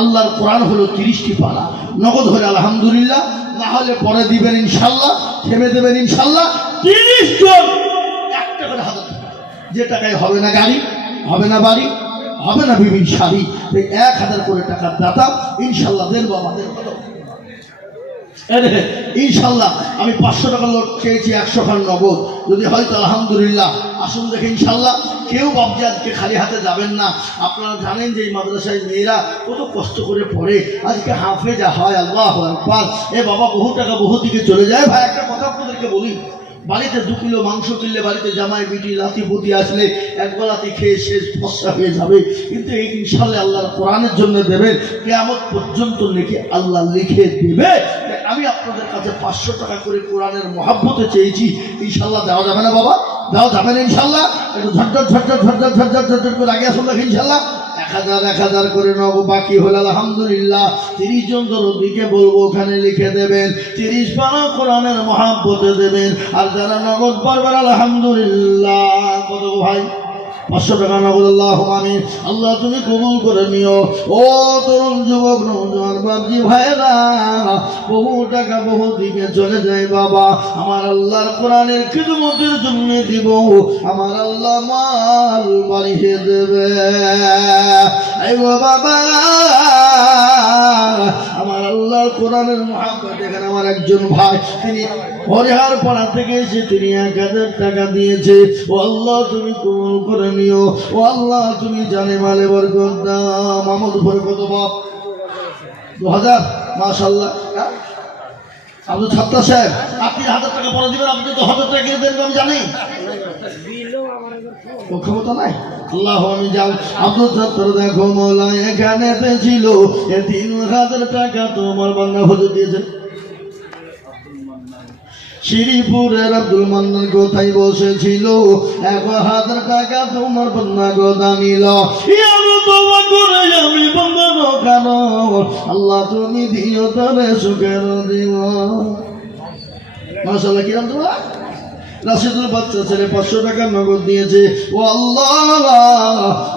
আল্লাহর কোরআন হলো 30টি পারা নগদ হলে আলহামদুলিল্লাহ না হলে পরে দিবেন ইনশাআল্লাহ থেমে দেবেন ইনশাআল্লাহ 30 জন একটা করে 1,000 টাকা। যে টাকায় হবে না গাড়ি হবে না বাড়ি হবে না বিভিন্ন শাড়ি 1,000 করে টাকার দাতা ইনশাআল্লাহ দেন বাবা দেন ভালো ইনশাআল্লাহ। আমি 500 টাকা লোট চেয়েছি 100 খান নগদ যদি হয়তো আলহামদুলিল্লাহ আসুন দেখে ইনশাআল্লাহ। কেউ বাপজি আজকে খালি হাতে যাবেন না আপনারা জানেন যে এই মাদ্রাসায় মেয়েরা কত কষ্ট করে পড়ে আজকে হাফেজা হয় আল্লাহু আকবার এ বাবা বহু টাকা বহু দিকে চলে যায়। ভাই একটা কথা আপনাদেরকে বলি বাড়িতে 2 কিলো মাংস কিনলে বাড়িতে জামাই বিটি লাতি পুতি আসলে একবেলাতে খেয়ে শেষ ফসা হয়ে যাবে কিন্তু এই ইনশাআল্লাহ আল্লাহর কোরআনের জন্য দেবেন কিয়ামত পর্যন্ত লিখে আল্লাহ লিখে দেবে। আমি আপনাদের কাছে 500 টাকা করে কোরআনের মহব্বতে চেয়েছি ইনশাআল্লাহ দেওয়া যাবে না বাবা দেওয়া যাবে না ইনশাআল্লাহ একটু ঝটঝট করে আগে আসুন দেখে ইনশাআল্লাহ 1,000 করে নগদ বাকি হলে আলহামদুলিল্লাহ 30 জন দরদিকে বলবো ওখানে লিখে দেবেন 30 পারা কোরআনের মহব্বতে দেবেন। আর যারা নগদ পারবেন আলহামদুলিল্লাহ কত ভাই 500 টাকা নগদ। আল্লাহুম্মা আমিন। আল্লাহ তুমি কবুল করে নিও। ও তরুণ যুবক নওজোয়ান বাপজি ভাইরা, বহু টাকা বহু দিকে চলে যায় বাবা, আমার আল্লাহর কোরআনের খিদমতের জন্য দিব, আমার আল্লাহ মাল বাড়িয়ে দেবে। এই গো বাবা, আমার আল্লাহর কোরআনের মহব্বত। এখানে আমার একজন ভাই, তিনি হরিহার পাড়া থেকে এসে তিনি 1000 টাকা দিয়েছে। ও আল্লাহ তুমি কবুল করে নিও। ও আল্লাহ তুমি জানে মালে বরকত দাও। মাহমুদ উপরে কত বাপ? 2000। মাশাআল্লাহ। আব্দুল সাত্তার সাহেব, আপনি 1000 টাকা পরে দিবেন, আপনি তো 1000 টাকা কিনে দেন, আমি জানি ও ক্ষমতা নাই। আল্লাহ আমি যাও। আব্দুল সাত্তার দেখো মৌলা এখানে ছিল 3000 টাকা তোমার বাংলা হুজুর দিয়েছেন। শ্রীপুরের আব্দুল মান্নান কোথায় বসেছিল, 1000 টাকা তোমার বাংলা গোদা নিল। আমি বন্ধ কেন, আল্লাহ তুমি দিও তবে সুখের দিল। মাশাআল্লাহ। কিরাম তোমার রাশিদুল বাচ্চা ছেলে 500 টাকা নগদ দিয়েছে। ও আল্লাহ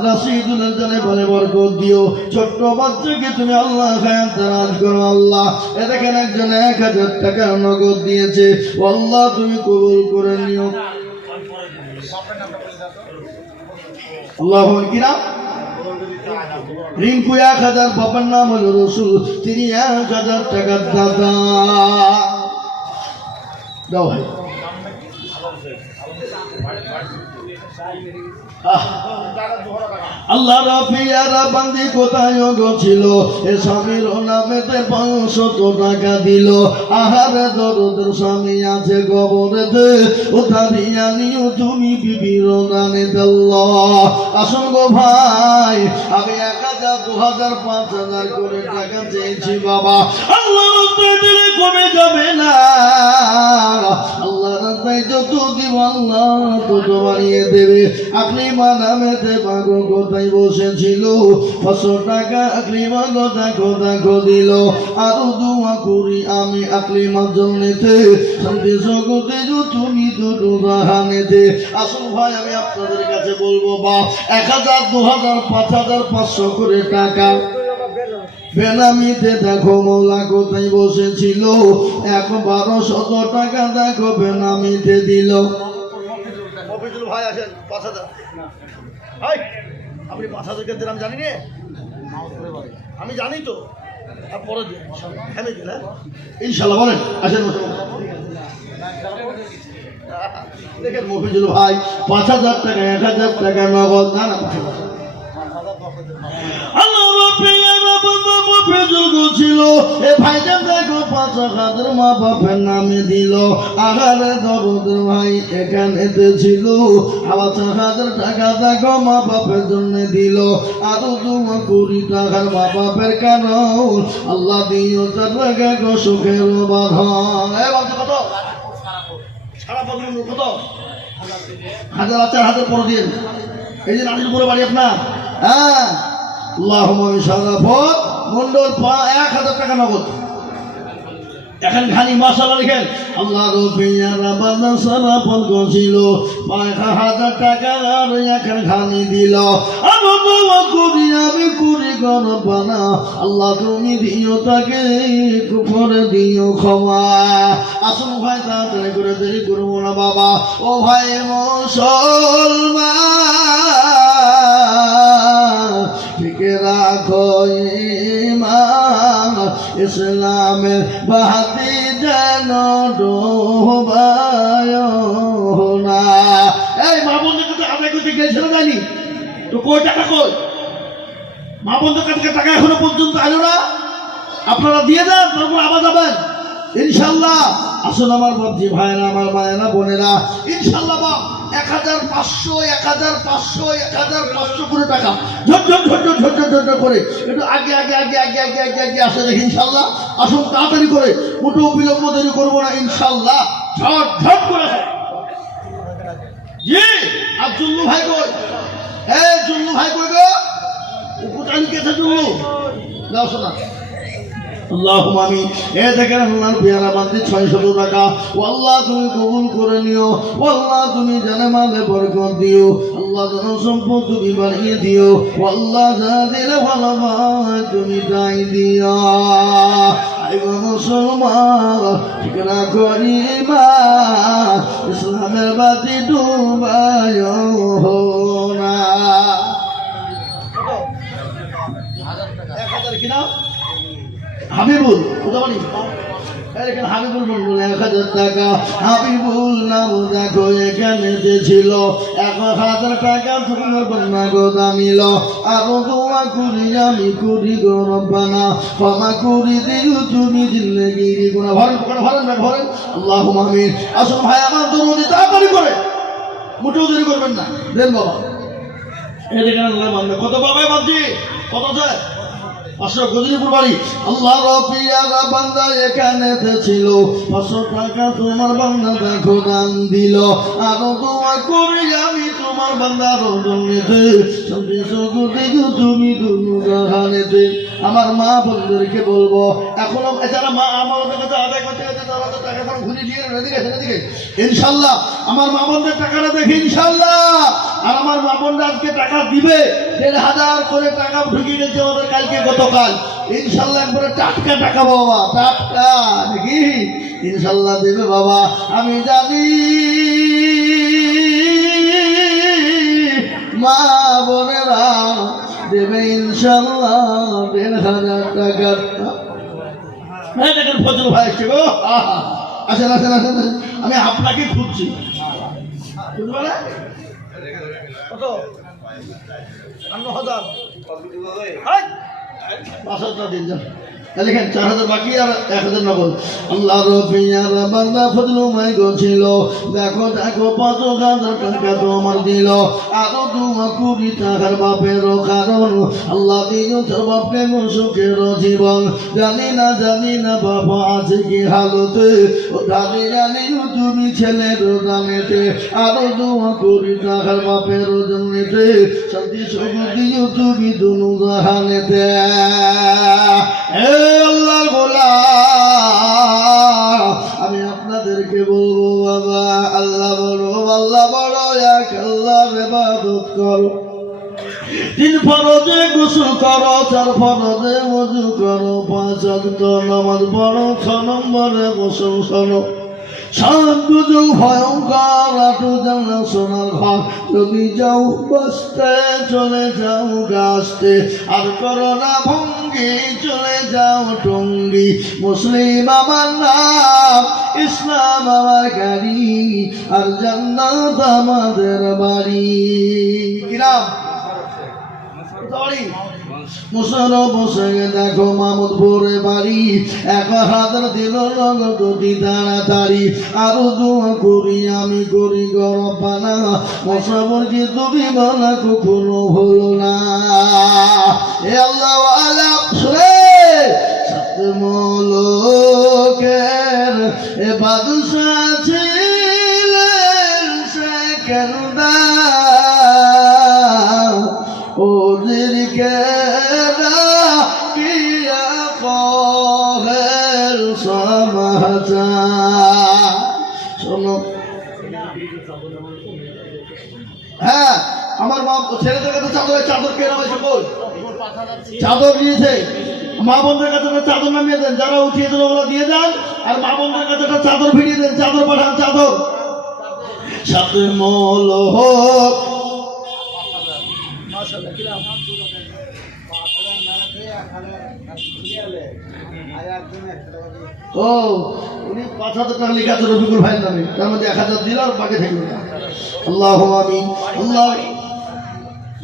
রাশিদুল জানে বলে বরকত দিও। ছোট্ট বাচ্চাকে তুমি আল্লাহ খায়াত দারাজ করো। আল্লাহ এ দেখেন একজন 1000 টাকা নগদ দিয়েছে। ও আল্লাহ তুমি কবুল করে নিও। আল্লাহ কিরা রিঙ্কু 1000, বাবার নাম হলো রসুল, তিনি 1000 টাকার দাদা। দাও ভাই। আল্লাহ রাফিয়ারা বান্দি কোথায় গছিল, এ স্বামীর নামেতে 500 টাকা দিল। আহারে দরদের স্বামী আছে কবরেতে, ওটা দিয়া নিও তুমি বিবির দানে আল্লাহ। আসুন গো ভাই, আমি 1000, 2000, 5000 করে টাকা চেয়েছি বাবা, আল্লাহ রাস্তায় দিলে কমে যাবে না। আল্লাহ রাস্তায় যত দিব আল্লাহ তত বাড়িয়ে দেবে। আকলিমা নামেতে বাগো কোথায় বসেছিল, 500 টাকা আকলিমা দেখো দিল। আরো দোয়া করি আমি আকলিমার জন্যতে, শান্তি জগতে তুমি দুটো বাহানেতে। আসুন ভাই আমি আপনাদের কাছে বলবো বা 1000, 2000, 5000, 500 করে টাকা বেনামিতে দেখো মৌলা কোথায় বসেছিল, 1200 টাকা দেখো বেনামিতে দিল। মফিজুল ভাই আসেন 5000। ভাই আপনি 5000 কে দিলাম জানি না, আমি জানি তো, আর পরে দিন হ্যাঁ দিন, হ্যাঁ ইনশাল্লাহ বলেন। আসেন দেখেন মফিজুল ভাই 5000 টাকা 1000 টাকা নগদ। না না ছিল এ ভাইজান দেখো 5000 মা বাপের নামে দিল। আগারে দরদের ভাই এখানেতে ছিল, 5000 টাকা দেখো মা বাপের জন্য দিল। আরো তোমার 20 টাকার মা বাপের কেন আল্লাহ দিও তার লাগে গো সুখের বাঁধন। কত সারা বদল কত 1000, 4000 পরে দিন। এই যে নাজির পুরো বাড়ি আপনার। হ্যাঁ আল্লাহুম্মা ইনশাআল্লাহ মন্ডল 1000 টাকা নগদ। এখন খালি মাশাআল্লাহ লিখেন। আল্লাহ রফিয়ারা বান্দা সারা ফল ছিল 1000 টাকা আর এখন খালি দিল। আমি দোয়া করি আমি করি গরবানা, আল্লাহ তুমি দিও তাকে করে দিও ক্ষমা। আসুন ভাই তাড়াতাড়ি করে দেরি করবো না বাবা। ও ভাই মুসলমান ঠিক রাখো ঈমান, ইসলামের বাতি যেন ডোবায় না। এই মা বন্ধুর কাছে আদায় করতে গেছিল জানি তো, কই টাকা কই? মা বন্ধুর কাছে টাকা এখনো পর্যন্ত আলো না। আপনারা দিয়ে দেন, তারপর আবার যাবেন ইনশাল্লাহ। আসুন আমার বাপজি ভাইরা, আমার মায়েরা বোনেরা, ইনশাল্লাহ বাপ 1500, 1500, 1500 করে টাকা ঝট করে একটু আগে আসে দেখি ইনশাল্লাহ। আসুন তাড়াতাড়ি করে, মোটেও বিলম্ব দেরি করবো না ইনশাল্লাহ। ঝট করে জি। আর জুল্লু ভাই কই? জুল্লু ভাই কই গো? কোথায় গেছে জুল্লু? যাও শোনা আল্লাহুম্মা আমিন। এ দেখেন আল্লাহর পেয়ারা বান্দি 600 টাকা, ও আল্লাহ তুমি কবুল করে নিও, ও আল্লাহ তুমি জানে মালে বরকত দিও, আল্লাহ যেন সম্পদ তুমি বাড়িয়ে দিও, ও আল্লাহ যা দিলে ভালো ভাই তুমি তাই দিও। আইগো মুসলমান ঠিকানা করি মা, ইসলামের বাতি ডুবায় না। 1000 কিনা হাবিবুল এখানে হাবিবুল বলল 1000 টাকা। হাবিবুল নাম দেখো এখানে ছিল 1000 টাকা তোমার বন্যা গোদা নিল। আরো দোয়া করি আমি করি গো রব্বানা, ক্ষমা করি দিও তুমি জিন্দেগির গুনাহ। ভরেন আল্লাহুম্মা আমিন। আসুন ভাই আমার দরুদ তাড়াতাড়ি করে, মোটেও দেরি করবেন না, দেন বাবা। এই দেখেন আল্লাহ বান্দা কত বাবাই বাঁধছি, কত চায় 500 গদিপুর বাড়ি। আল্লাহ রবিয়ারা বান্দা এখানে ছিল 500 টাকা তোমার বান্দা দেখো দান দিল। আরো দোয়া করি আমি তোমার বান্দার জন্যতে তুমি দুনিয়াতে। আমার মা বন্ধুদেরকে বলবো এখনো যারা মা আমাদের কাছে আদায় করতে গেছে তারা তো টাকা ঘুরে দিয়ে এদিকে ইনশাল্লাহ আমার মা বোনদের টাকাটা দেখে ইনশাল্লাহ। আর আমার মা বোনরা আজকে টাকা দিবে, 1000 করে টাকা ঢুকিয়ে গেছে আমাদের কালকে গতকাল। ইনশাল্লাহ একবারে টাটকা টাকা বাবা, টাটকা নাকি ইনশাল্লাহ দেবে বাবা। আমি জানি মা বোনেরা দেবে ইনশাল্লাহ 1000 টাকা। দেখেন ফজল ভাই এসছে গো, আসেন আসেন আসেন, আমি আপনাকে খুঁজছি। বুঝতে পারে কত 5,000 দিন যান লিখেন 4000 বাকি আর 1000 নগদ। আল্লাহ রবিয়ারা বান্দা ফজলুমাই গছিল দেখো দেখো 5000 টাকা তোমার দিল। আরো দোয়া করি টাকার বাপের কারণ আল্লাহ দিও তোর বাপকে সুখের জীবন। জানি না বাবা আছে কি হালতে, ও জানি তুমি ছেলের দানেতে। আরো দোয়া করি টাকার বাপের জন্যতে, শান্তি সুখ দিও তুমি দুনু জাহানেতে। আল্লাহর গোলাম আমি আপনাদেরকে বলবো বাবা আল্লাহ বড় এক, আল্লাহর ইবাদত করো। 3 ফরজে গোসল করো, 4 ফরজে ওযু করো, 5 ওয়াক্ত নামাজ পড়ো, 6 নম্বরে গোসল করো। শান্ত ভয়ঙ্কর আটু জানা সোনার ঘর, যদি যাও বসতে চলে যাও গাছতে, আর করো না ভঙ্গি চলে যাও টঙ্গি। মুসলিম আমার নাম, ইসলাম আমার গাড়ি, আর জান্নাত আমাদের বাড়ি। কি নাম? মুশারফ হোসেন দেখো মাহমুদপুরে বাড়ি, 1000 দিল নগদ অতি তাড়াতাড়ি। আরো দোয়া করি আমি করি গো রব্বানা, মুশারফকে তুমি বলা কখনো হলো না। এ আল্লাহ ওয়ালা শুনে সত্যমলোকের এ বাদশা ছিলেন সেকেন্দার, ওদেরকে কিয়া কহের সমাচার। শোনো হ্যাঁ আমার মা ছেলেদের কাছে চাদর কেনা হয়েছে, কই চাদর দিয়েছে। মা বোনদের কাছে চাদর নামিয়ে দেন, যারা উঠিয়েছিল ওগুলো দিয়ে যান, আর মা বোনদের কাছে চাদর ফিরিয়ে দেন, চাদর পাঠান চাদর। সাথে মল হোক ও উনি 5,000 টাকা লিখে আছে রফিকুল ভাইয়ের নামে, তার মধ্যে 1000 দিল আর বাকি থাকবে না। আল্লাহ আমিন। আল্লাহ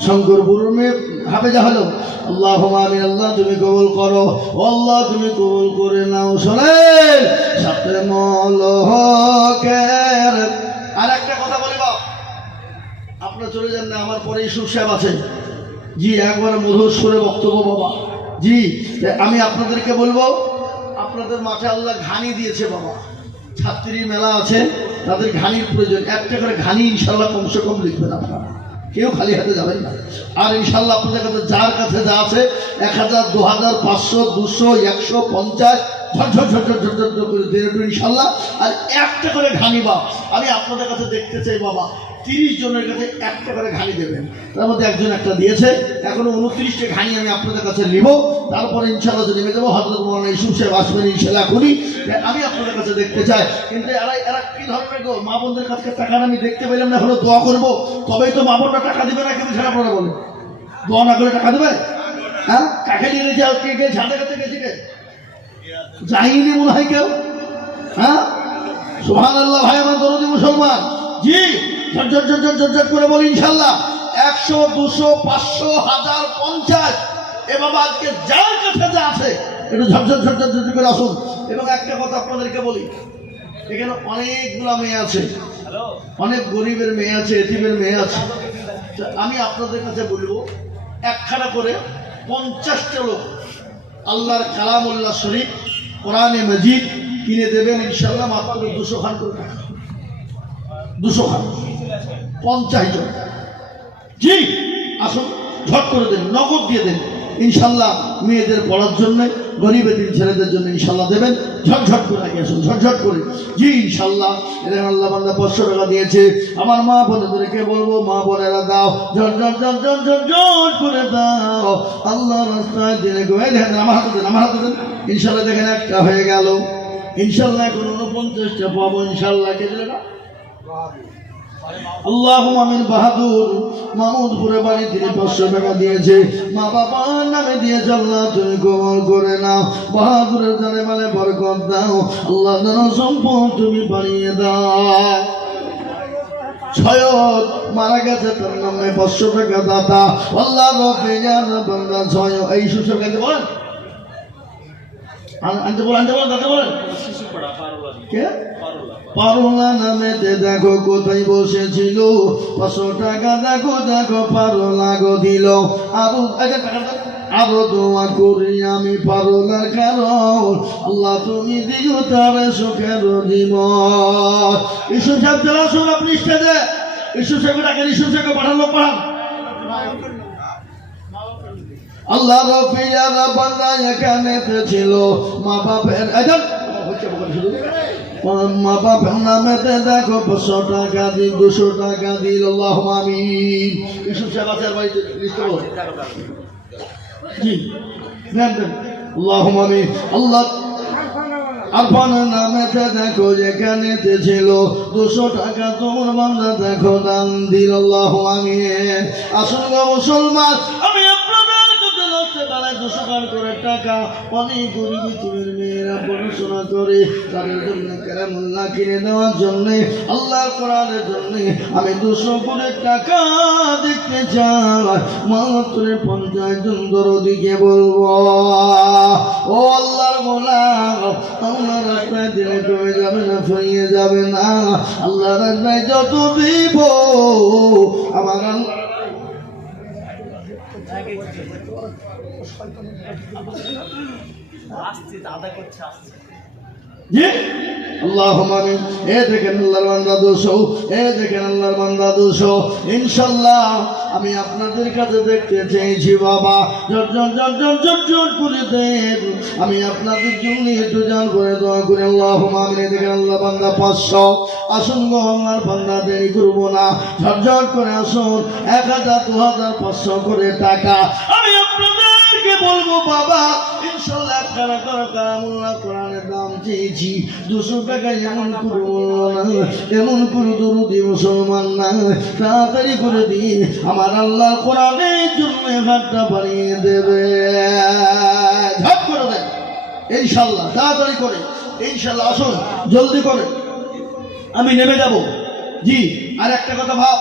শঙ্করপুরের মেয়ে হাফেজা হলো, আল্লাহ আমিন। আল্লাহ তুমি কবুল করো, আল্লাহ তুমি কবুল করে নাও। শোনেন সাথে মলহকের আর একটা কথা বলি বাপ, আপনার চলে যান না, আমার পরে ইসুফ সাহেব আছে জি, একবারে মধুর সুরে বক্তব্য বাবা জি। আমি আপনাদেরকে বলবো আপনাদের মাঠে আল্লাহ ঘানি দিয়েছে বাবা, ছাত্রী মেলা আছে, তাদের ঘানির প্রয়োজন, একটা করে ঘানি ইনশাল্লাহ কমসে কম লিখবেন আপনারা। কেউ খালি হাতে যাবেন না। আর ইনশাল্লাহ আপনাদের কাছে যার কাছে যা আছে 1000, 2000, 500, 200, 150 ঝরঝর ঝরঝর ঝরঝর করে দিয়ে দেবেন ইনশাল্লাহ। আর একটা করে ঘানি বা আমি আপনাদের কাছে দেখতে চাই বাবা, 30 জনের কাছে একটা করে ঘানি দেবেন। তার মধ্যে একজন একটা দিয়েছে, এখনো 29টা ঘানি আমি আপনাদের কাছে নিব। তারপরে ইনশাল্লাহ যদি নেমে যাবো, হযরত মাওলানা ইউসুফ সাহেব আসবেন ইনশাল্লাহ এখনই। আমি আপনাদের কাছে দেখতে চাই, কিন্তু এরা কি ধরনের গো, মা বোনদের কাছে টাকা আমি দেখতে পেলাম না, এখনো দোয়া করবো, তবেই তো মা বোনরা টাকা দিবে না। কেমন আপনারা বলেন, দোয়া না করে টাকা দেবে? হ্যাঁ, কাকে নিয়ে যাও, কে কে ঝাঁটা কাছে গেছে, কে যাইনি মনে হয় কেউ? হ্যাঁ, সুবহানাল্লাহ। ভাই আমার দরদি মুসলমান, জি ঝরঝর ঝরঝর ঝরঝর করে বলি ইনশাল্লাহ 100, 200, 500, 1000, 50। এ বাবা আজকে যার কাছে যা আছে একটু ঝরঝর ঝরঝর ঝরঝর করে আসুন। এবং একটা কথা আপনাদেরকে বলি, এখানে অনেকগুলা মেয়ে আছে, অনেক গরিবের মেয়ে আছে, এতিমের মেয়ে আছে। আমি আপনাদের কাছে বলবো, একখানা করে 50টা লোক আল্লাহর কালামুল্লাহ শরীফ কোরআনে মজিদ কিনে দেবেন ইনশাল্লাহ, মাত্র 200 খান করে টাকা, 200 খান, 50 জন। জি আসুন, ঝট করে দেন, নগদ দিয়ে দেন ইনশাল্লাহ, মেয়েদের পড়ার জন্য, গরিবের ছেলেদের জন্য ইনশাল্লাহ দেবেন। ঝটঝট করে আগে আসুন, ঝটঝট করে। জি ইনশাল্লাহ। এদের আল্লাহ বান্দা 500 টাকা দিয়েছে। আমার মা বোনেদেরকে বলবো, মা বোনেরা দাও, ঝটঝট ঝটঝট ঝটঝট করে দাও আল্লাহ রাস্তায় দিলে গো। এই দেখেন, আমার হাতে দেন, আমার হাতে দেন ইনশাল্লাহ। দেখেন একটা হয়ে গেল ইনশাল্লাহ, এখন 49টা পাবো ইনশাল্লাহ। কে দিলে না? আল্লাহুম্মা আমিন। বাহাদুর মাহমুদপুরে বাড়ি তিনি 500 টাকা দিয়েছে, মা বাবার নামে দিয়েছে। আল্লাহ তুমি কবুল করে নাও, বাহাদুরের জানে মানে বরকত দাও আল্লাহ, ধন সম্পদ তুমি বাড়িয়ে দাও। সৈয়দ মারা গেছে, তার নামে 500 টাকা দাতা আল্লাহ রব্বে জানা বান্দা সৈয়দ। এই সুযোগ আনতে বলেন, আনতে বলেন, আনতে বলেন, দাদা বলেন কে? পারুলা নামেতে দেখো কোথায় বসেছিল, 500 টাকা দেখো দেখো পারুলা গো দিল। আরো দোয়া করি আমি পারুলার কারণ, আল্লাহ তুমি দিও তার সুখের জীবন। ইসু সাহেব চলে আসুন আপনি স্টেজে। ইসু সাহেবকে ডাকেন, ইসু সাহেবকে পাঠান, লোক পাঠান। আল্লাহ রফিয়ারা বান্দা এখানে ছিল, মা বাপের মা বাপের নামেতে দেখো 500 টাকা দিন, 200 টাকা দিল। আল্লাহুম্মা আমিন। ইসু সাহেব আছে বাড়িতে, জি দেন দেন। আল্লাহুম্মা আমিন। আল্লাহ আরফান নামেতে দেখো যেখানে ছিল, 200 টাকা তোমার বান্দা দেখো দান দিল। আল্লাহুম্মা আমিন। আসুন গো মুসলমান, আমি আপনাদের কাছে লক্ষ্যে বেলায় 200 করে টাকা, অনেক গরিব তুমি মেয়েরা পড়াশোনা করে, তাদের জন্য কালামুল্লাহ কিনে দেওয়ার জন্য, আল্লাহ কোরআনের জন্য আমি 200 করে টাকা দেখতে চাই। মাত্র 50 জন দরদিকে বলবো, ও আল্লাহর গোলাম, আল্লাহ রাস্তায় দিলে কমে যাবে না, ফুরিয়ে যাবে না। আল্লাহ রাস্তায় যত দিব আমার আল্লাহুম্মা আমিন। এ দেখেন আল্লাহর বান্দা 200, এ দেখেন আল্লাহর বান্দা 200 ইনশাআল্লাহ। আমি আপনাদের কাছে দেখতে চাইছি বাবা, ঝরঝর ঝরঝর ঝরঝর করে দেন। আমি আপনাদের জন্য একটু জান করে দোয়া করে। আল্লাহুম্মা আমিন। দেখেন আল্লাহ বান্দা 500। আসুন গো আল্লাহর বান্দা, দেরি করবো না, ঝরঝর করে আসুন। 1000, 2000, 500 করে টাকা আমি আপনাদেরকে বলবো বাবা ইনশাআল্লাহ। একখানা করে কালামুল্লাহ কোরআনের দাম চেয়েছি 200 টাকা। এমন করবো না, এমন করে দরুদি মুসলমান না, তাড়াতাড়ি করে দিন। আমার আল্লাহ কোরআনের জন্য হাতটা বাড়িয়ে দেবে, ঝট করে দেন ইনশাআল্লাহ, তাড়াতাড়ি করে ইনশাআল্লাহ। আসুন জলদি করে, আমি নেমে যাব। জি আর একটা কথা ভাব,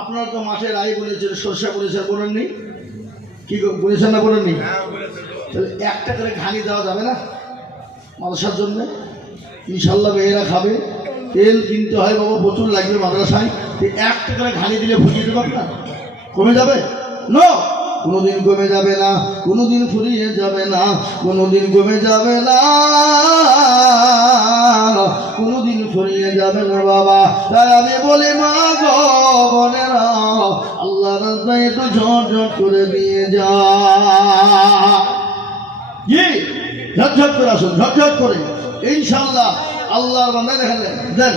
আপনারা তো মাঠের আয় বলেছেন, সরষা বলেছেন, বলেননি কি বলেছেন না? বলেননি? তাহলে একটা করে ঘানি দেওয়া যাবে না মাদ্রাসার জন্য? ইনশাল্লাহ মেয়েরা খাবে। তেল কিনতে হয় বাবা, প্রচুর লাগবে মাদ্রাসায়। একটা করে ঘানি দিলে ফুরিয়ে দেবে না, কমে যাবে? নো, কোনোদিন কমে যাবে না, কোনোদিন ফুরিয়ে যাবে না, কোনোদিন কমে যাবে না। কোনোদিন ফুরিয়ে যাবে না বাবা। তাই আমি বলি মা গো বোনেরা, আল্লাহ রাস্তায় একটু ঝটঝট করে দিয়ে যা। জি, ঝটঝট করে আসুন, ঝটঝট করে ইনশাআল্লাহ। আল্লাহর বান্দা দেখেন, দেন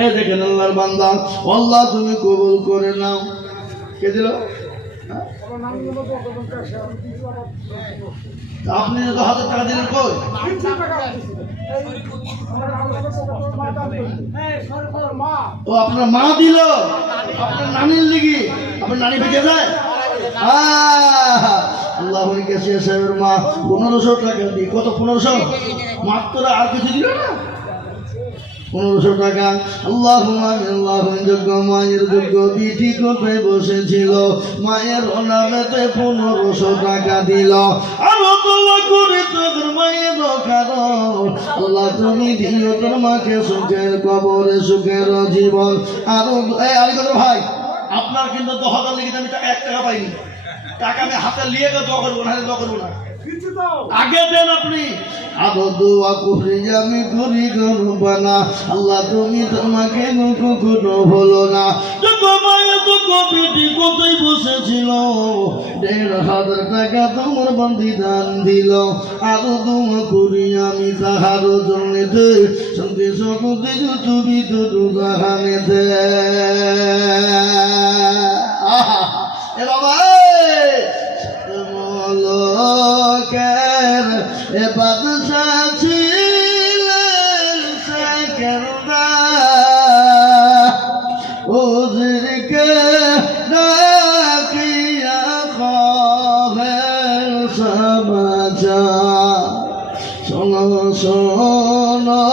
এই দেখেন আল্লাহর বান্দা। আল্লাহ তুমি কবুল করে নাও। কে দিল? আপনি তো 1000 টাকা দিলেন, কই? ও আপনার মা দিল, আপনার নানির লিগি। আপনার নানি বেঁচে যায়? আল্লাহ সাহেবের মা 1500 টাকা দিই। কত? 1500 মাত্র, আর কিছু দিল না? 1500 টাকা। আল্লাহ যোগ্য মায়ের যোগ্য পিঠি কোথায় বসেছিল, মায়ের নামেতে 1500 টাকা দিল। আরো দোয়া করে তোর মায়ের কারণ আল্লাহ তুমি দিও তোর মাকে সুখের কবরে, সুখের জীবন। আরো ভাই, আপনার কিন্তু 10,000 লেগে আমি টাকা 1 টাকা পাইনি। টাকা আমি হাতে লিয়ে দোয়া করবো না, দোয়া করবো না, আগে দেন আপনি। আরো দোয়া করি আমি করি করবো না, আল্লাহ তুমি তোমাকে কখনো হলো না। মায়ের তো কপিটি কোথায় বসেছিল, 1,500 টাকা তোমার বন্দি দান দিল। আরো দোয়া করি আমি তাহারও জন্যে সঙ্গে সকলে তুমি তো দুজাহানে দে। এ বাবা এ বাদশা ছিলেন সেকেন্দার, ওদেরকে ডাকিয়া খবর সমাচার। শোনো শোনো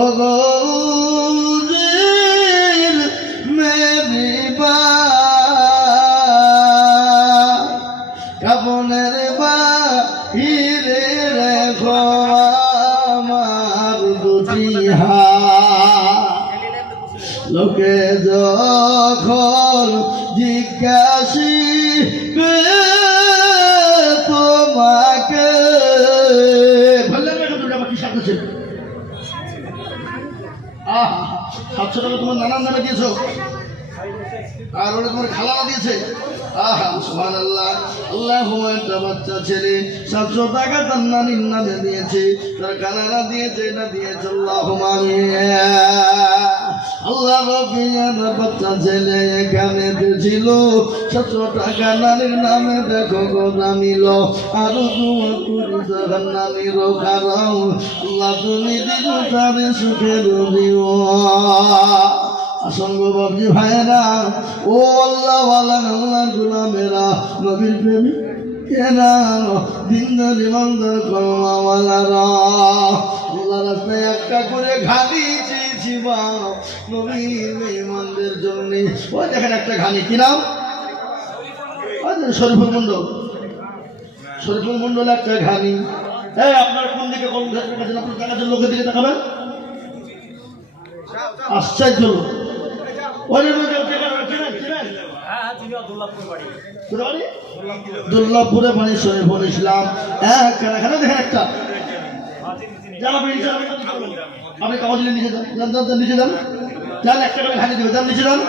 ও গৌজির মেরি বা কাপনের বা হিরে রেখো আমার দুটি হাত। লোকে যখন জিজ্ঞাসিবে তোমাকে, ভালো লাগে কি সাথে ছিল? 700 টাকা তোমার নানার নামে দিয়েছো, আর ওরা তোমার খালা দিয়েছে। সুবহানাল্লাহ। আল্লাহ একটা বাচ্চা ছেলে 700 টাকা তার নানির নামে দিয়েছে, তার খালারা দিয়েছে, এটা দিয়েছে। আল্লাহুম্মা আমিন। আল্লাহ রব্বিয়ার বাচ্চা ছেলে এখানে ছিল, 700 টাকা নানির নামে দেখো গো নামিল। আরো দোয়া করি তার নানির কারণ আল্লাহ তুমি দিও তারে সুখের দিও। আসঙ্গ বাবজি ভাইরা, ও আল্লাহ ওয়ালা আল্লাহ গোলামেরা, নবীর প্রেমিক কেনা দিনদার ইমানদার কলমাওয়ালারা, আল্লাহ রাস্তায় একটা করে ঘানি চেয়েছি বা নবীর মেহমানদের জন্য। ওই দেখেন একটা ঘানি, কি নাম? শরীফুল মন্ডল। শরীফুল মন্ডল একটা ঘানি। এই আপনার কোন দিকে কোন আপনার লোকের দিকে তাকাবেন? আশ্চর্য। দুর্লভপুরে বাড়ি শরীফুল ইসলাম। এখানে দেখেন একটা, আপনি কাগজ নিচে যান, নিচে যান, যান, একটা করে ঘানি দেবে, যান নিচে যান,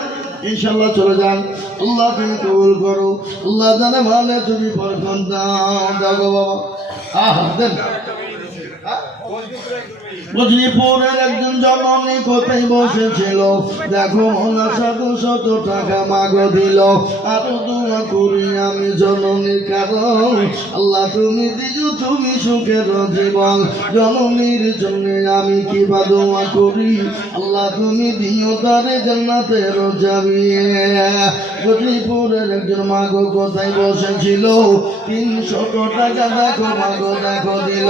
ইনশাল্লাহ চলে যান। আল্লাহ তুমি কবুল করো, আল্লাহ জানে মানে তুমি বরকত দাও। দেখো বাবা, দেন। বজরিপুরের একজন জননী কোথায় বসেছিল, দেখো ওনার 700 টাকা মাগো দিল। আরো দোয়া করি আমি জননীর কারণ আল্লাহ তুমি দিও তুমি সুখের জীবন। জননীর জন্য আমি কিবা দোয়া করি, আল্লাহ তুমি দিও তারে জান্নাতের যাবি। বজরিপুরের একজন মাগো কোথায় বসেছিল, 300 টাকা দেখো মাগো দেখো দিল।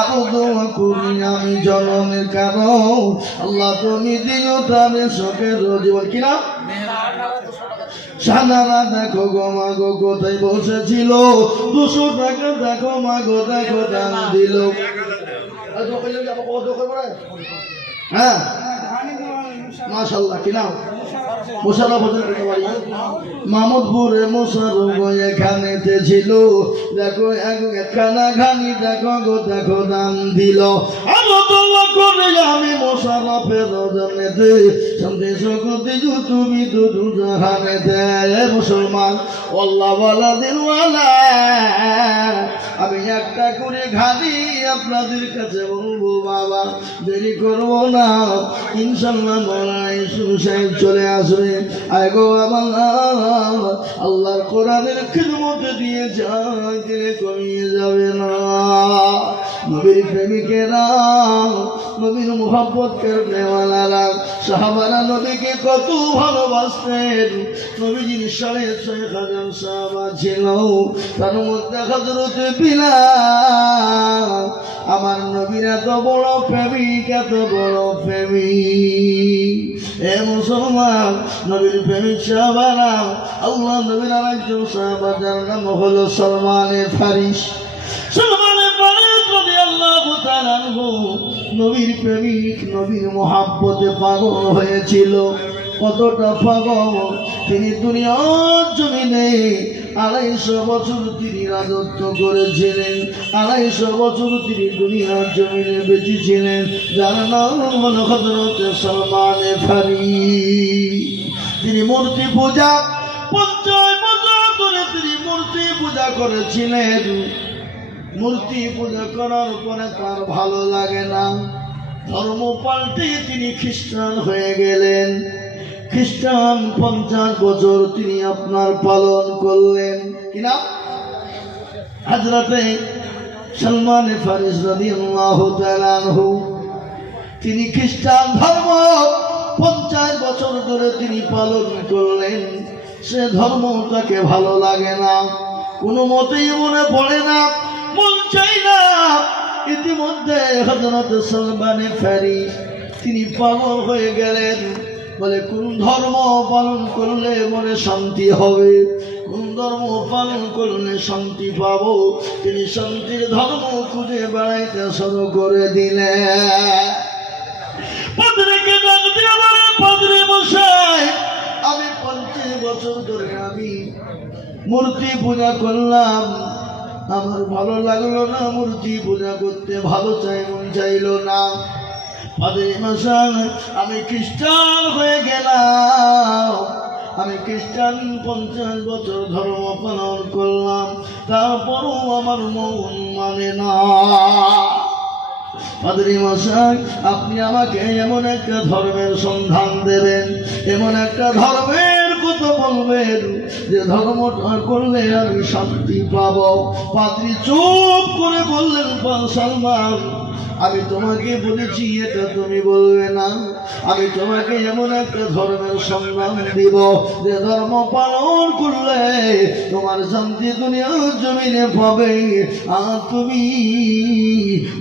আরো দোয়া করি আমি জনমের কারণ আল্লাহ তুমি দিও তারে সুখের জীবন। কিনা সানারা দেখো গো মাগো কোথায় বসেছিল, 200 টাকা দেখো মাগো দেখো দান দিল। হ্যাঁ মাশাআল্লাহ কি নাম মোশাররফ হোসেন বাড়ি মাহমুদপুরে মোশাররফ এখানেতে ছিল দেখো একখানা ঘানি দেখো গো দেখো দাম দিল আল্লাহ করে আমি মোশাররফের জন্যতে সন্দেশ করতে তুমি তো জাহানেতে মুসলমান আল্লাহ ওয়ালা দিলওয়ালা আমি একটা করে ঘানি আপনাদের কাছে বলবো বাবা দেরি করবো না ইনশাআল্লাহ মৌলানা সাহেব চলে আসবে আগো আমার আল্লাহর কোরআনের খিদমত দিয়ে যায় দিলে কমিয়ে যাবে না নবীর প্রেমিকেরা নবীর মুহাব্বত করনেওয়ালারা সাহাবারা নবীকে কত ভালোবাসতেন নবীজির 6,500 সাহাবা ছিল তার মধ্যে হযরত বিলাল আমার নবীর এত বড় প্রেমিক এত বড় প্রেমিক এ মুসলমান নবীর প্রেমিক সাহাবারা আল্লাহ নবীর আরেকজন সাহাবা যার নাম হলো সালমানে ফারিসি রাদিয়াল্লাহু তাআলা আনহু নবীর প্রেমিক নবীর মহব্বতে পাগল হয়েছিল কতটা পাগল তিনি দুনিয়ার জমিনে 250 বছর তিনি রাজত্ব করেছিলেন 250 বছর তিনি দুনিয়ার জমিনে বেঁচে ছিলেন যার নাম হলো হযরত সালমানে ফারিসি তিনি মূর্তি পূজা 50 বছর ধরে তিনি মূর্তি পূজা করেছিলেন মূর্তি পূজা করার পরে তার ভালো লাগে না ধর্ম পাল্টে তিনি খ্রিস্টান হয়ে গেলেন খ্রিস্টান 50 বছর তিনি আপনার পালন করলেন কিনা হযরতে সালমানে ফারিসি রাদিয়াল্লাহু তাআলা আনহু তিনি খ্রিস্টান ধর্ম 50 বছর ধরে তিনি পালন করলেন সে ধর্ম তাকে ভালো লাগে না কোনো মতেই মনে পড়ে না মন চাই না ইতিমধ্যে হযরত সালমানে ফারিসি তিনি পাগল হয়ে গেলেন বলে কোন ধর্ম পালন করলে মনে শান্তি হবে কোন ধর্ম পালন করলে শান্তি পাবো তিনি শান্তির ধর্ম খুঁজে বেড়াইতে শুরু করে দিলেন পাদ্রীকে ডাক দিয়ে বলে পাদ্রী মশাই আমি 50 বছর ধরে আমি মূর্তি পূজা করলাম আমার ভালো লাগলো না মূর্তি পূজা করতে ভালো মন চাইলো না পাদ্রী মশাই আমি খ্রিস্টান হয়ে গেলাম আমি খ্রিস্টান 50 বছর ধর্ম পালন করলাম তারপরও আমার মন মানে না পাদ্রী মশাই আপনি আমাকে এমন একটা ধর্মের সন্ধান দেবেন এমন একটা ধর্মের কথা বলবেন যে ধর্মটা করলে আমি শান্তি পাবো পাদ্রী চুপ করে বললেন সালমান আমি তোমাকে বলেছি এটা তুমি বলবে না আমি তোমাকে এমন একটা ধর্মের সন্ধান দিব যে ধর্ম পালন করলে তোমার শান্তি দুনিয়ার জমিনে পাবে আর তুমি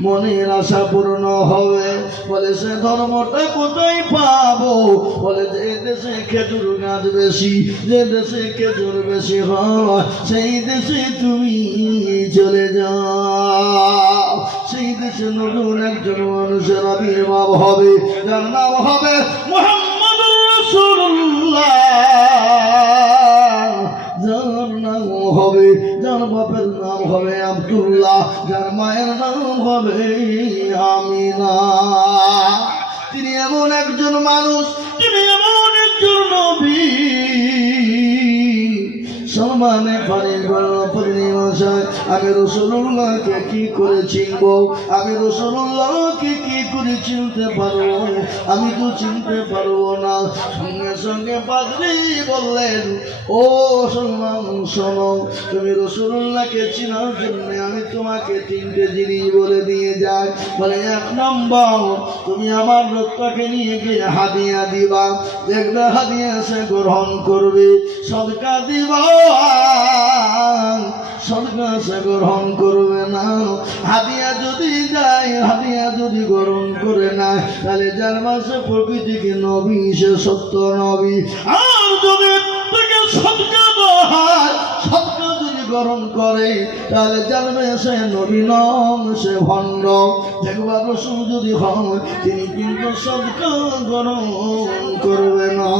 মনের আশা পূর্ণ হবে বলে সে ধর্মটা কোথায় পাবো বলে যে দেশে খেজুর গাছ বেশি যে দেশে খেজুর বেশি হয় সেই দেশে তুমি চলে যাও সেই দেশে নতুন একজন মানুষের আবির্ভাব হবে যার নাম হবে মুহাম্মদুর রাসূলুল্লাহ যার নাম হবে যার বাপের নাম হবে আব্দুল্লাহ যার মায়ের নাম হবে আমিনা তিনি এমন একজন মানুষ তিনি এমন একজন নবী সালমানে ফারিসি পাদ্রী মশাই আমি রাসূলুল্লাহকে কি করে চিনব আমি রাসূলুল্লাহকে কি করে চিনতে পারবো আমি তো চিনতে পারবো না সঙ্গে সঙ্গে পাদ্রী বললেন ও সালমান শোনো তুমি রাসূলুল্লাহকে চিনার জন্য আমি তোমাকে 3টে জিনিস বলে দিয়ে যাই বলে 1 নম্বর তুমি আমার রক্তকে নিয়ে গিয়ে হাদিয়া দিবা দেখবে হাদিয়া সে গ্রহণ করবে সদকা দিবা সদকা সে গ্রহণ করবে না হাদিয়া যদি যায় হাদিয়া যদি গ্রহণ করে না তাহলে যার মাসে প্রকৃতিকে নবী সে সত্য নবী আর যদি থেকে সদকা হয় সদকা যদি গ্রহণ করে তাহলে জানবে সে নবী নন, সে ভণ্ড। একবার রসুল যদি হয় তিনি কিন্তু সদকা গ্রহণ করবে না।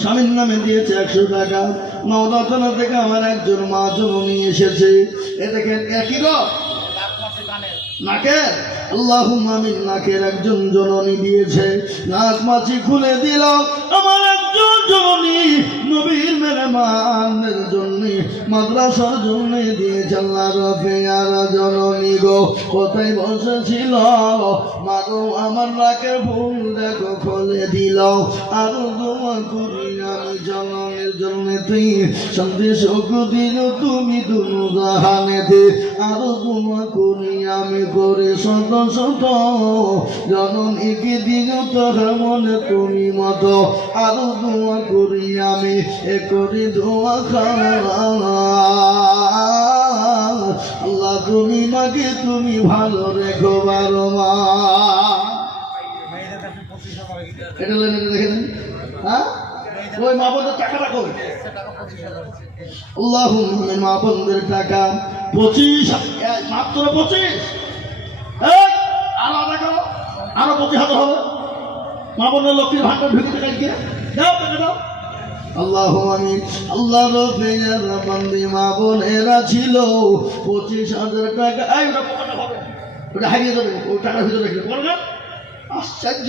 স্বামীর নামে দিয়েছে 100 টাকা, নওদা থানা থেকে আমার একজন মা জননী এসেছে। এ দেখেন একই নাকের, আল্লাহুম্মা আমিন, নাকের একজন জননী দিয়েছে। নাক মাছি খুলে দিল আমার একজন জননী নবীর মেহমানদের জন্য, মাদ্রাসার জন্য দিয়েছে। আল্লাহর পেয়ারা জননী গো কোথায় বসেছিল মা গো, আমার নাকের ফুল দেখো খুলে দিল। আরো দোয়া করি আমি জননীর জন্য, তুই শান্তি সুখ দিল তুমি দুনো জাহানেতে। আরো দোয়া করি আমি করে শত শত জননীকে দিল তাহার মনে তুমি মতো। আরো দোয়া করি আমি এ করি দোয়া আল্লাহ তুমি মাকে তুমি ভালো রেখো বারো মা। এটা দেখেন, হ্যাঁ ওই মা বোনদের টাকাটা কই? আল্লাহুম্মা মা বোনদের টাকা 25, মাত্র 25, আরো আদা করো, আরো 25,000 হবে। মা বোনের লক্ষ্মীর ভান্ডার ঢুকে কালকে দাও, টাকা দাও। আল্লাহু আমিন। আল্লাহর পেয়ারা বান্দি মা বোনেরা ছিল 25,000 টাকা। এই ওটা পকেটে হবে, ওটা হারিয়ে যাবে, ওই টাকার ভিতরে রেখে পড়ে না। আশ্চর্য,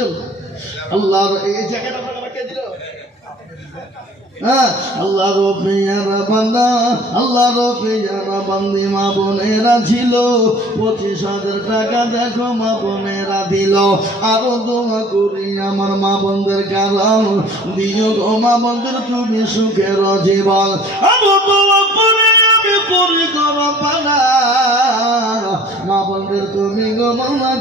আল্লাহর এই জায়গাটা আপনাকে কে দিল? আল্লাহর পেয়ারা বান্দা, আল্লাহর পেয়ারা বান্দি মা বোনেরা ছিল 25,000 টাকা। দেখো মা বোনেরা দিল। আরো দোয়া করি আমার মা বোনদের কারণ দিও গো মা বোনদের তুমি সুখের জীবন। আরো দোয়া করি আমি করি গো মা বোনদের তুমি গো মামা